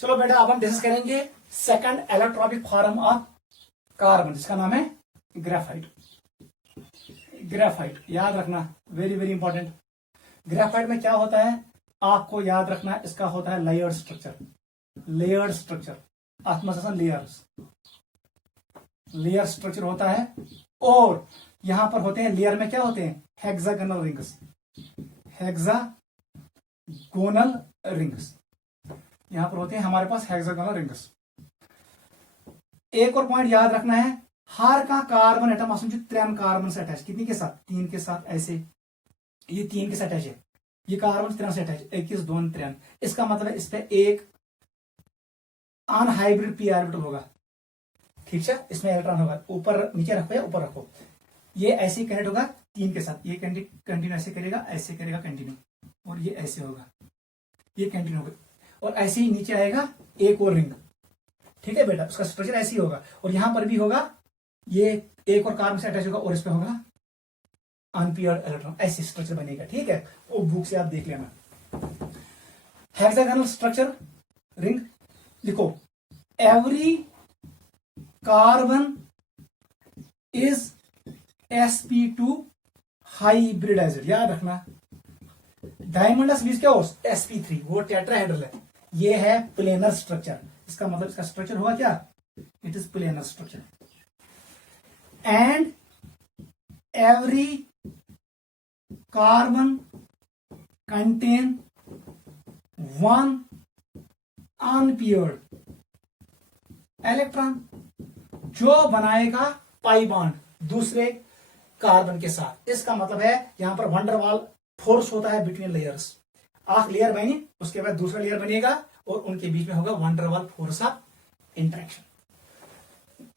चलो बेटा, अब हम डिस्कस करेंगे second allotropic form of carbon, जिसका नाम है ग्रेफाइट। ग्रेफाइट याद रखना, वेरी वेरी इंपॉर्टेंट। ग्रेफाइट में क्या होता है आपको याद रखना, इसका होता है layered structure. Layered structure, layers, layer structure होता है, और यहां पर होते हैं लेयर में क्या होते हैं, हेक्सागोनल रिंग्स, हेक्सागोनल रिंग्स यहां पर होते हैं हमारे पास हेक्सागोनल रिंग्स। एक और पॉइंट याद रखना है, हर का कार्बन एटम आसन 3 कार्बन से अटैच, कितनी के साथ, 3 के साथ, ऐसे ये 3 के साथ अटैच है, ये कार्बन 3 से अटैच, 21 2 3। इसका मतलब है इस पे एक अनहाइब्रिड पी ऑर्बिटल होगा। ठीक है, इसमें इलेक्ट्रॉन होगा, ऊपर नीचे रखो या ऊपर रखो, ये ऐसे ही कनेक्ट होगा 3 के साथ, ये कंटिन्यू ऐसे करेगा कंटिन्यू, और ये ऐसे होगा, ये कंटिन्यू होगा, और ऐसे ही नीचे आएगा एक और रिंग। ठीक है बेटा, उसका स्ट्रक्चर ऐसे ही होगा, और यहां पर भी होगा, ये एक और कार्बन से अटैच होगा, और इस पे होगा अनपेयर्ड इलेक्ट्रॉन, ऐसे स्ट्रक्चर बनेगा। ठीक है, वो बुक से आप देख लेना। हेक्सागोनल स्ट्रक्चर रिंग लिखो, every carbon is sp2 hybridized, याद रखना। डायमंडस बीच क्या हो, sp3, वो टेट्राहेड्रल है, ये है प्लेनर स्ट्रक्चर। इसका मतलब इसका स्ट्रक्चर होगा क्या, it is planar structure. And every carbon contain 1 unpaired electron, जो बनाएगा पाई बॉन्ड दूसरे कार्बन के साथ। इसका मतलब है यहां पर वंडरवाल फोर्स होता है बिटवीन लेयर्स। आख लेयर बनी, उसके बाद दूसरा लेयर बनेगा, और उनके बीच में होगा van der Waals force of interaction.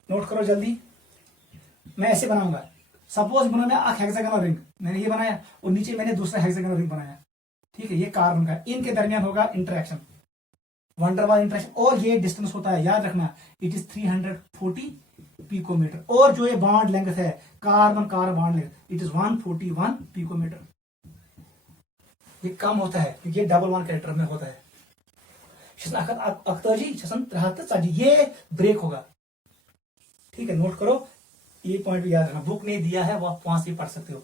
Note करो जल्दी, मैं ऐसे बनाऊंगा, सपोज बनाना आख हेक्सागोनल रिंग, मैंने ये बनाया, और नीचे मैंने दूसरा हेक्सागोनल रिंग बनाया। ठीक है, ये कार्बन का, इनके दरमियान होगा इंटरेक्शन, वंडरवाल इंटरेक्शन, और ये डिस्टेंस होता है, याद रखना, इट इज 340 पिकोमीटर। और जो ये बॉन्ड लेंथ है, carbon carbon bond length, it is 141 picometre. ये कम होता है क्योंकि ये डबल 1 कैरेक्टर में होता है। ये ब्रेक होगा। ठीक है, नोट करो, ये पॉइंट भी याद रखना, बुक ने दिया है, वो आप वहां से पढ़ सकते हो।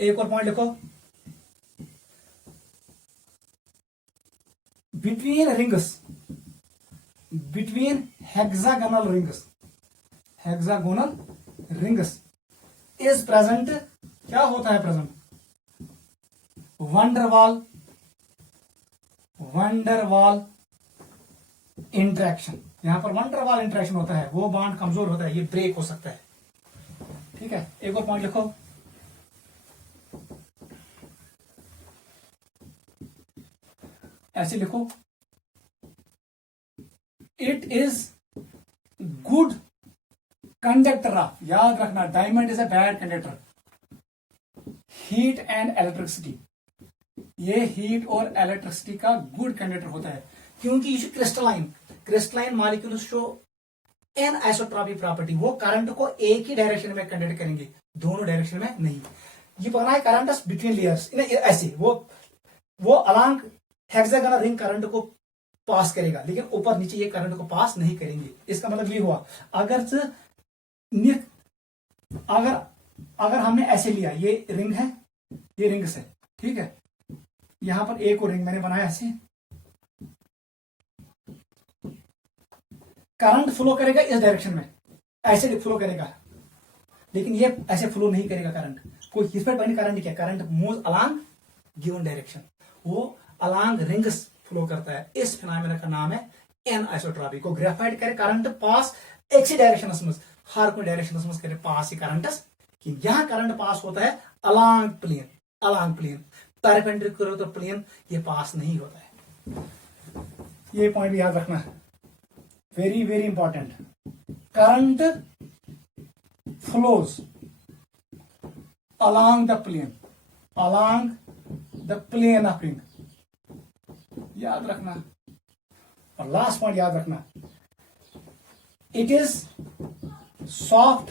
एक और पॉइंट लिखो, between rings, between hexagonal rings is present, क्या होता है प्रेजेंट, वंडरवाल इंटरेक्शन। यहां पर वंडरवाल इंटरेक्शन होता है, वो बॉन्ड कमजोर होता है, ये ब्रेक हो सकता है। ठीक है, एक और पॉइंट लिखो, ऐसे लिखो, it is good conductor of, याद रखना, diamond is a bad conductor, heat and electricity. ये हीट और इलेक्ट्रिसिटी का गुड कंडक्टर होता है, क्योंकि crystalline molecules show an isotropic property, वो करंट को एक ही डायरेक्शन में कंडक्ट करेंगे, दोनों डायरेक्शन में नहीं। ये बना है करंट बिटवीन लेयर्स, ऐसे वो अलॉन्ग हेक्सागोनल रिंग करंट को पास करेगा, लेकिन ऊपर नीचे ये करंट को पास नहीं करेंगे। इसका मतलब ये हुआ, अगर निक अगर अगर हमने ऐसे लिया, ये रिंग है, ये रिंग्स है, ठीक है, यहां पर एक और रिंग मैंने बनाया ऐसे, करंट फ्लो करेगा इस डायरेक्शन में, ऐसे फ्लो करेगा, लेकिन ये ऐसे फ्लो नहीं करेगा करंट, कोई इस पर करंट क्या, current move along given direction, वो अलोंग रिंग्स फ्लो करता है। इस फिनोमेना का नाम है एन आइसोट्रॉपी। को ग्रेफाइट करे करंट पास एक डायरेक्शन में, हर कोई डायरेक्शन में करे पास करंट, कि यहां करंट पास होता है along plane, along plane, perpendicular to plane ये पास नहीं होता है। ये पॉइंट याद रखना है, very very important. Current flows along the plane, along the plane of ring, याद रखना। और लास्ट पॉइंट याद रखना, it is soft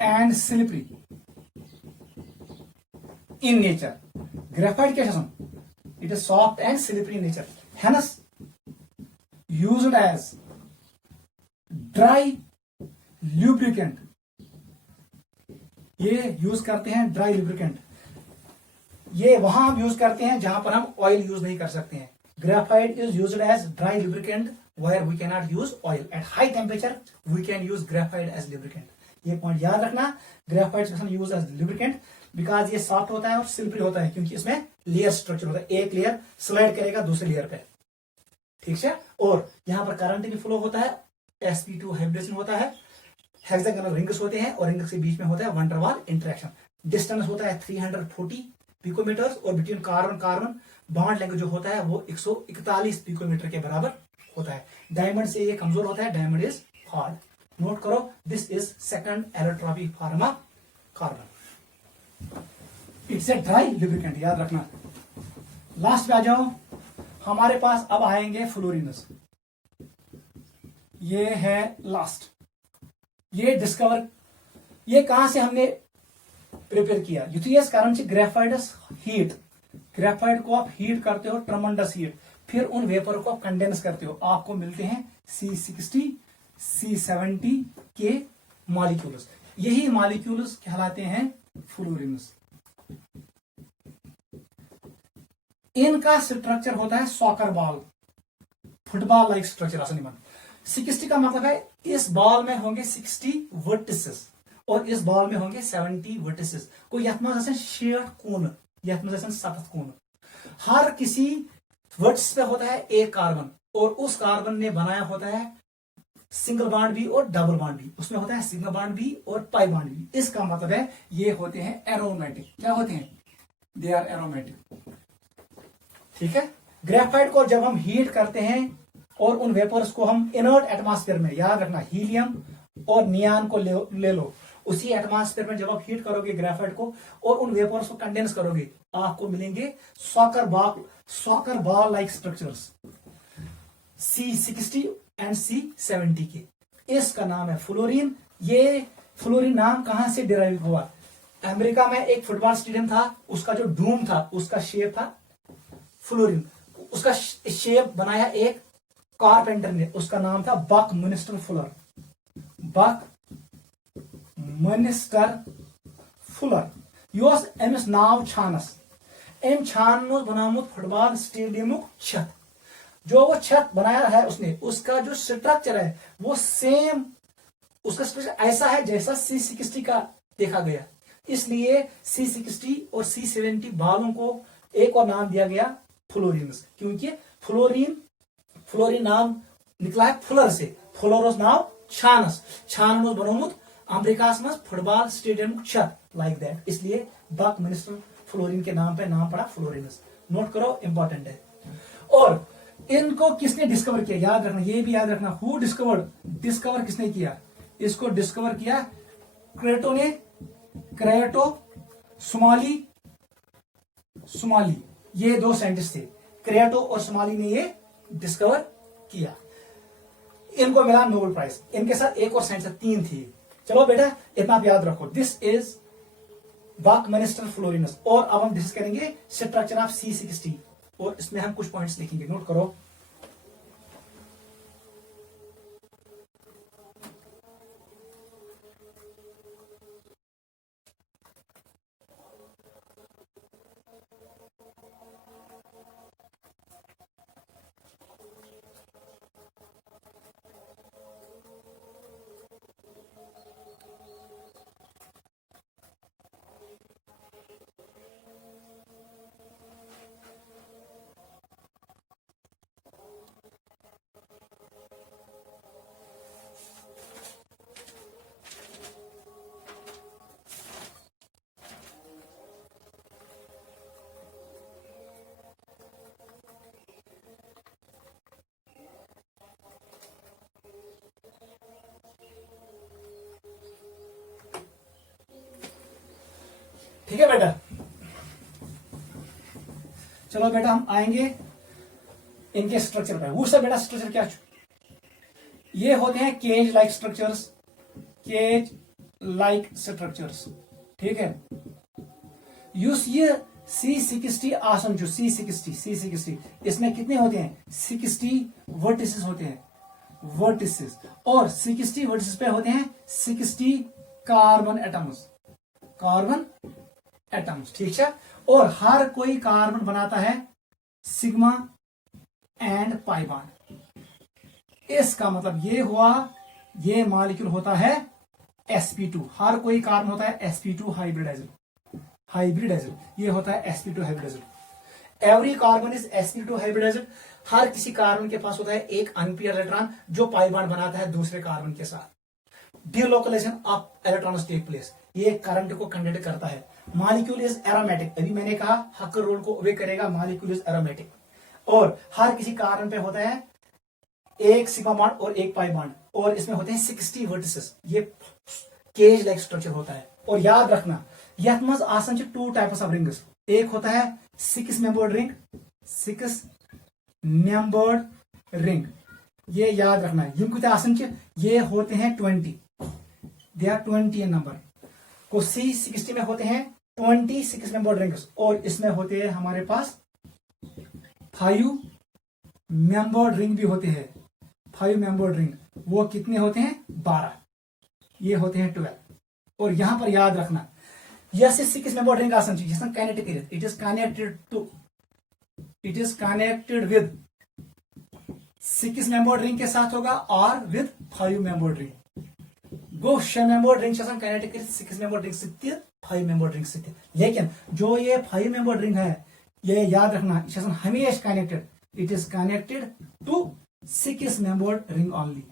and slippery in nature. Graphite क्या है, it is soft and slippery in nature, hence used as dry lubricant. ये use करते हैं ड्राई ल्यूब्रिकेंट, ये वहां हम यूज करते हैं जहां पर हम ऑयल यूज नहीं कर सकते हैं। Graphite is used as dry lubricant where we cannot use oil. At high temperature we can use graphite as lubricant. ये पॉइंट याद रखना, graphite use as lubricant because ये सॉफ्ट होता है और सिल्परी होता है, क्योंकि इसमें लेयर स्ट्रक्चर होता है, एक लेयर स्लाइड करेगा दूसरे लेयर पे, ठीक है। और यहां पर करंट भी फ्लो होता है, sp2 हाइब्रिडेशन होता है, हेक्सागोनल रिंग्स होते हैं और रिंग्स के बीच में होता है वंडर वाल इंटरेक्शन। डिस्टेंस होता है 340 पिकोमीटर और between carbon carbon bond length जो होता है वो 141 पिकोमीटर के बराबर होता है। डायमंड से ये कमजोर होता है, डायमंड इज हार्ड। नोट करो, this is second allotropy pharma carbon, it's a dry lubricant, याद रखना। लास्ट पे आ जाओ, हमारे पास अब आएंगे फ्लोरिनस, ये है लास्ट। ये डिस्कवर, ये कहां से हमने प्रिपेयर किया, यूथियस कारण से ग्रेफाइटस हीट, ग्रेफाइट को आप हीट करते हो ट्रमंडस हीट, फिर उन वेपर को आप कंडेंस करते हो, आपको मिलते हैं C60 C70 के मॉलिक्यूल्स, यही मॉलिक्यूल्स कहलाते हैं फ्लोरिनस। इनका स्ट्रक्चर होता है soccer ball, football like structure असली में। 60 का मतलब है इस बॉल में होंगे 60 वर्टिसेस और इस बॉल में होंगे 70 वर्टिसेस। कोई यथ शेड कोन, यथ 7 कोन, हर किसी वर्टिस पे होता है एक कार्बन और उस कार्बन ने बनाया होता है सिंगल बॉन्ड भी और डबल बॉन्ड भी, उसमें होता है सिंगल बॉन्ड भी और पाई बॉन्ड भी। इसका मतलब है ये होते हैं एरोमेटिक, क्या होते हैं, दे आर एरोमेटिक, ठीक है। ग्रेफाइट को जब हम हीट करते हैं और उन वेपर्स को हम इनर्ट एटमॉस्फेयर में, याद रखना हीलियम और नियान को ले लो, उसी एटमॉस्फेयर में जब आप हीट करोगे ग्रेफाइट को और उन वेपर्स को कंडेंस करोगे, आपको मिलेंगे soccer ball like structures C60 and C70 के। इसका नाम है फ्लोरीन। ये फ्लोरीन नाम कहां से डिराइव हुआ, अमेरिका में एक फुटबॉल स्टेडियम था, उसका जो डूम था उसका शेप था फ्लोरीन, उसका शेप बनाया एक कारपेंटर ने, उसका नाम था बकमिंस्टर फुलर, बकमिंस्टर फुलर। योस एमिस नाव छानस, एम छान बनामुत फुटबॉल स्टेडियम छत, जो वो छत बनाया है उसने, उसका जो स्ट्रक्चर है वो सेम, उसका स्ट्रक्चर ऐसा है जैसा C60 का देखा गया, इसलिए C60 और C70 बालों को एक और नाम दिया गया फ्लोरिनस, क्योंकि फ्लोरीन नाम निकला है फुलर से, फ्लोरस नाम छानस, छानस बनोमुत अमेरिका में फुटबॉल स्टेडियम छत लाइक दैट, इसलिए बकमिंस्टर फ्लोरीन के नाम पे नाम पड़ा फ्लोरिनस। नोट करो, इंपॉर्टेंट है। और इनको किसने डिस्कवर किया, याद रखना, ये भी याद रखना, हु डिस्कवर्ड, डिस्कवर किसने किया, इसको डिस्कवर किया क्रेटो ने, क्रेटो सुमाली, ये दो साइंटिस्ट थे, क्रेटो और सुमाली ने ये डिस्कवर किया, इनको मिला नोबेल प्राइज। इनके साथ एक और साइंटिस्ट, 3 थी। चलो बेटा इतना आप याद रखो, दिस इज बकमिंस्टर फ्लोरिनस। और अब हम डिस्कस करेंगे स्ट्रक्चर ऑफ C60 और इसमें हम कुछ पॉइंट्स लिखेंगे, नोट करो। ठीक है बेटा। चलो बेटा हम आएंगे इनके स्ट्रक्चर पे। वो सब बेटा स्ट्रक्चर क्या, ये होते हैं cage like structures, cage like structures, ठीक है। यूस ये C60 आसन जो C60 इसमें कितने होते हैं 60 वर्टिसेस होते हैं, वर्टिसेस, और 60 वर्टिसेस पे होते हैं 60 कार्बन एटम्स, कार्बन एटम्स, ठीक है। और हर कोई कार्बन बनाता है सिग्मा एंड पाई बॉन्ड। इसका मतलब ये हुआ, ये मॉलिक्यूल होता है sp2, हर कोई कार्बन होता है sp2 हाइब्रिडाइज्ड, ये होता है sp2 hybridized. Every carbon is sp2 hybridized. हर किसी कार्बन के पास होता है एक अनपेयर्ड इलेक्ट्रॉन जो पाई बॉन्ड बनाता है दूसरे कार्बन के साथ। डिलोकेलाइजेशन ऑफ इलेक्ट्रॉन्स टेक प्लेस, ये करंट को कंडक्ट करता है। मॉलिक्यूल इज एरोमेटिक, अभी मैंने कहा हकर रोल को ओबे करेगा, मॉलिक्यूल इज एरोमेटिक। और हर किसी कार्बन पे होता है एक सिग्मा बॉन्ड और एक पाई बॉन्ड, और इसमें होते हैं 60 वर्टिसेस। ये केज लाइक स्ट्रक्चर होता है। और याद रखना यथ मज आसन छ 2 टाइप्स ऑफ रिंग्स, एक होता है 6 मेंबर्ड रिंग, 6 मेंबर्ड रिंग, ये याद रखना है। यम कुछ आसन छ ये होते हैं 20, दे आर 20 इन नंबर। को C60 में होते हैं 26 मेंबर्ड रिंग्स, और इसमें होते हैं हमारे पास 5 मेंबर्ड रिंग भी होते हैं, 5 मेंबर्ड रिंग, वो कितने होते हैं 12, ये होते हैं 12। और यहां पर याद रखना यह 6 मेंबर्ड रिंग आसन जिसमें काइनेटिक it is connected to, it is connected with 6 membered ring के साथ होगा और विद 5 मेंबर्ड रिंग। गो 6 मेंबर्ड रिंग काइनेटिक 6 मेंबर्ड रिंग सित्य 5 मेंबर्ड रिंग सित्य। लेकिन जो ये 5 मेंबर्ड रिंग है ये याद रखना हमेशा connected, it is connected to 6 membered ring only.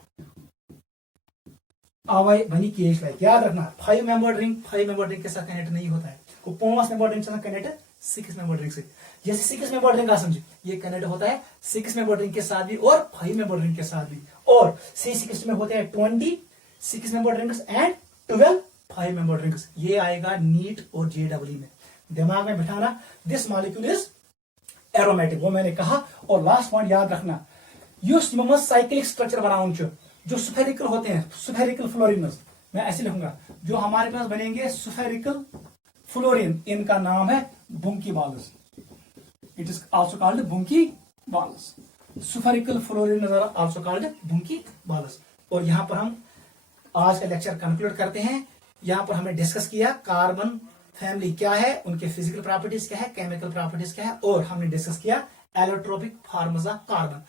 आवाई बनी केज लाइक, याद रखना 5 मेंबर्ड रिंग के साथ कनेक्ट नहीं होता है। वो 5 मेंबर्ड रिंग के साथ कनेक्ट 6 मेंबर्ड रिंग से। जैसे 6 मेंबर्ड रिंग का समझिए, ये कनेक्ट होता है 6 मेंबर्ड रिंग के साथ भी और 5 मेंबर्ड रिंग के साथ भी। और C60 में होते हैं 26 membered rings and 12 5 membered rings. ये आएगा नीट और JEE में, दिमाग में बिठाना। दिस मॉलिक्यूल इज एरोमेटिक, वो मैंने कहा। और लास्ट पॉइंट याद रखना, यूस साइक्लिक स्ट्रक्चर बनाऊं जो सुफेरिकल होते हैं, सुफेरिकल फ्लोरिनस, मैं ऐसे लिखूंगा, जो हमारे पास बनेंगे सुफेरिकल फ्लोरिन, इनका नाम है bucky balls, it is also called bucky balls. Spherical fullerene also called bucky balls. और यहां पर हम आज का लेक्चर कंक्लूड करते हैं। यहां पर हमने डिस्कस किया कार्बन फैमिली क्या है, उनके फिजिकल प्रॉपर्टीज क्या है, केमिकल प्रॉपर्टीज क्या है, और हमने डिस्कस किया allotropic forms of carbon.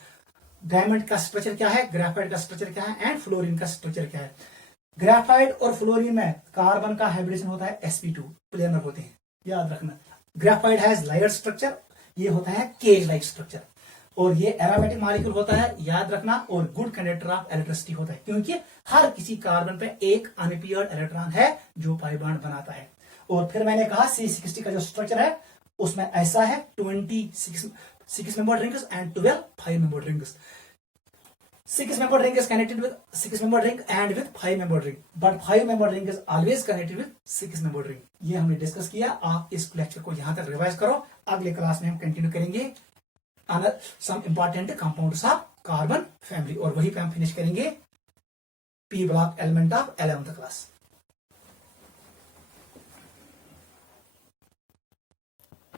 Diamond का स्ट्रक्चर क्या है, ग्रेफाइट का स्ट्रक्चर क्या है, एंड फ्लोरीन का स्ट्रक्चर क्या है। ग्रेफाइट और फ्लोरीन में कार्बन का हाइब्रिडेशन होता है sp2, प्लेनर होते हैं, याद रखना। ग्रेफाइट हैज लायर स्ट्रक्चर, ये होता है केज लाइक स्ट्रक्चर। और ये एरोमेटिक मॉलिक्यूल होता है, याद रखना। और गुड कंडक्टर ऑफ इलेक्ट्रिसिटी होता है, क्योंकि हर किसी कार्बन पे एक अनपेयर्ड इलेक्ट्रॉन है जो पाई बॉन्ड बनाता है। और फिर मैंने कहा C60 का जो स्ट्रक्चर है उसमें ऐसा है 26 membered rings and 12 5 membered rings. 6 membered ring is connected with 6 membered ring and with 5 membered ring, but 5 membered ring is always connected with 6 membered ring। ये हमने डिस्कस किया। आप इस लेक्चर को यहां तक रिवाइज करो, अगले क्लास में हम कंटिन्यू करेंगे some important compounds of carbon family, और वहीं पे हम फिनिश करेंगे P block element of 11th class.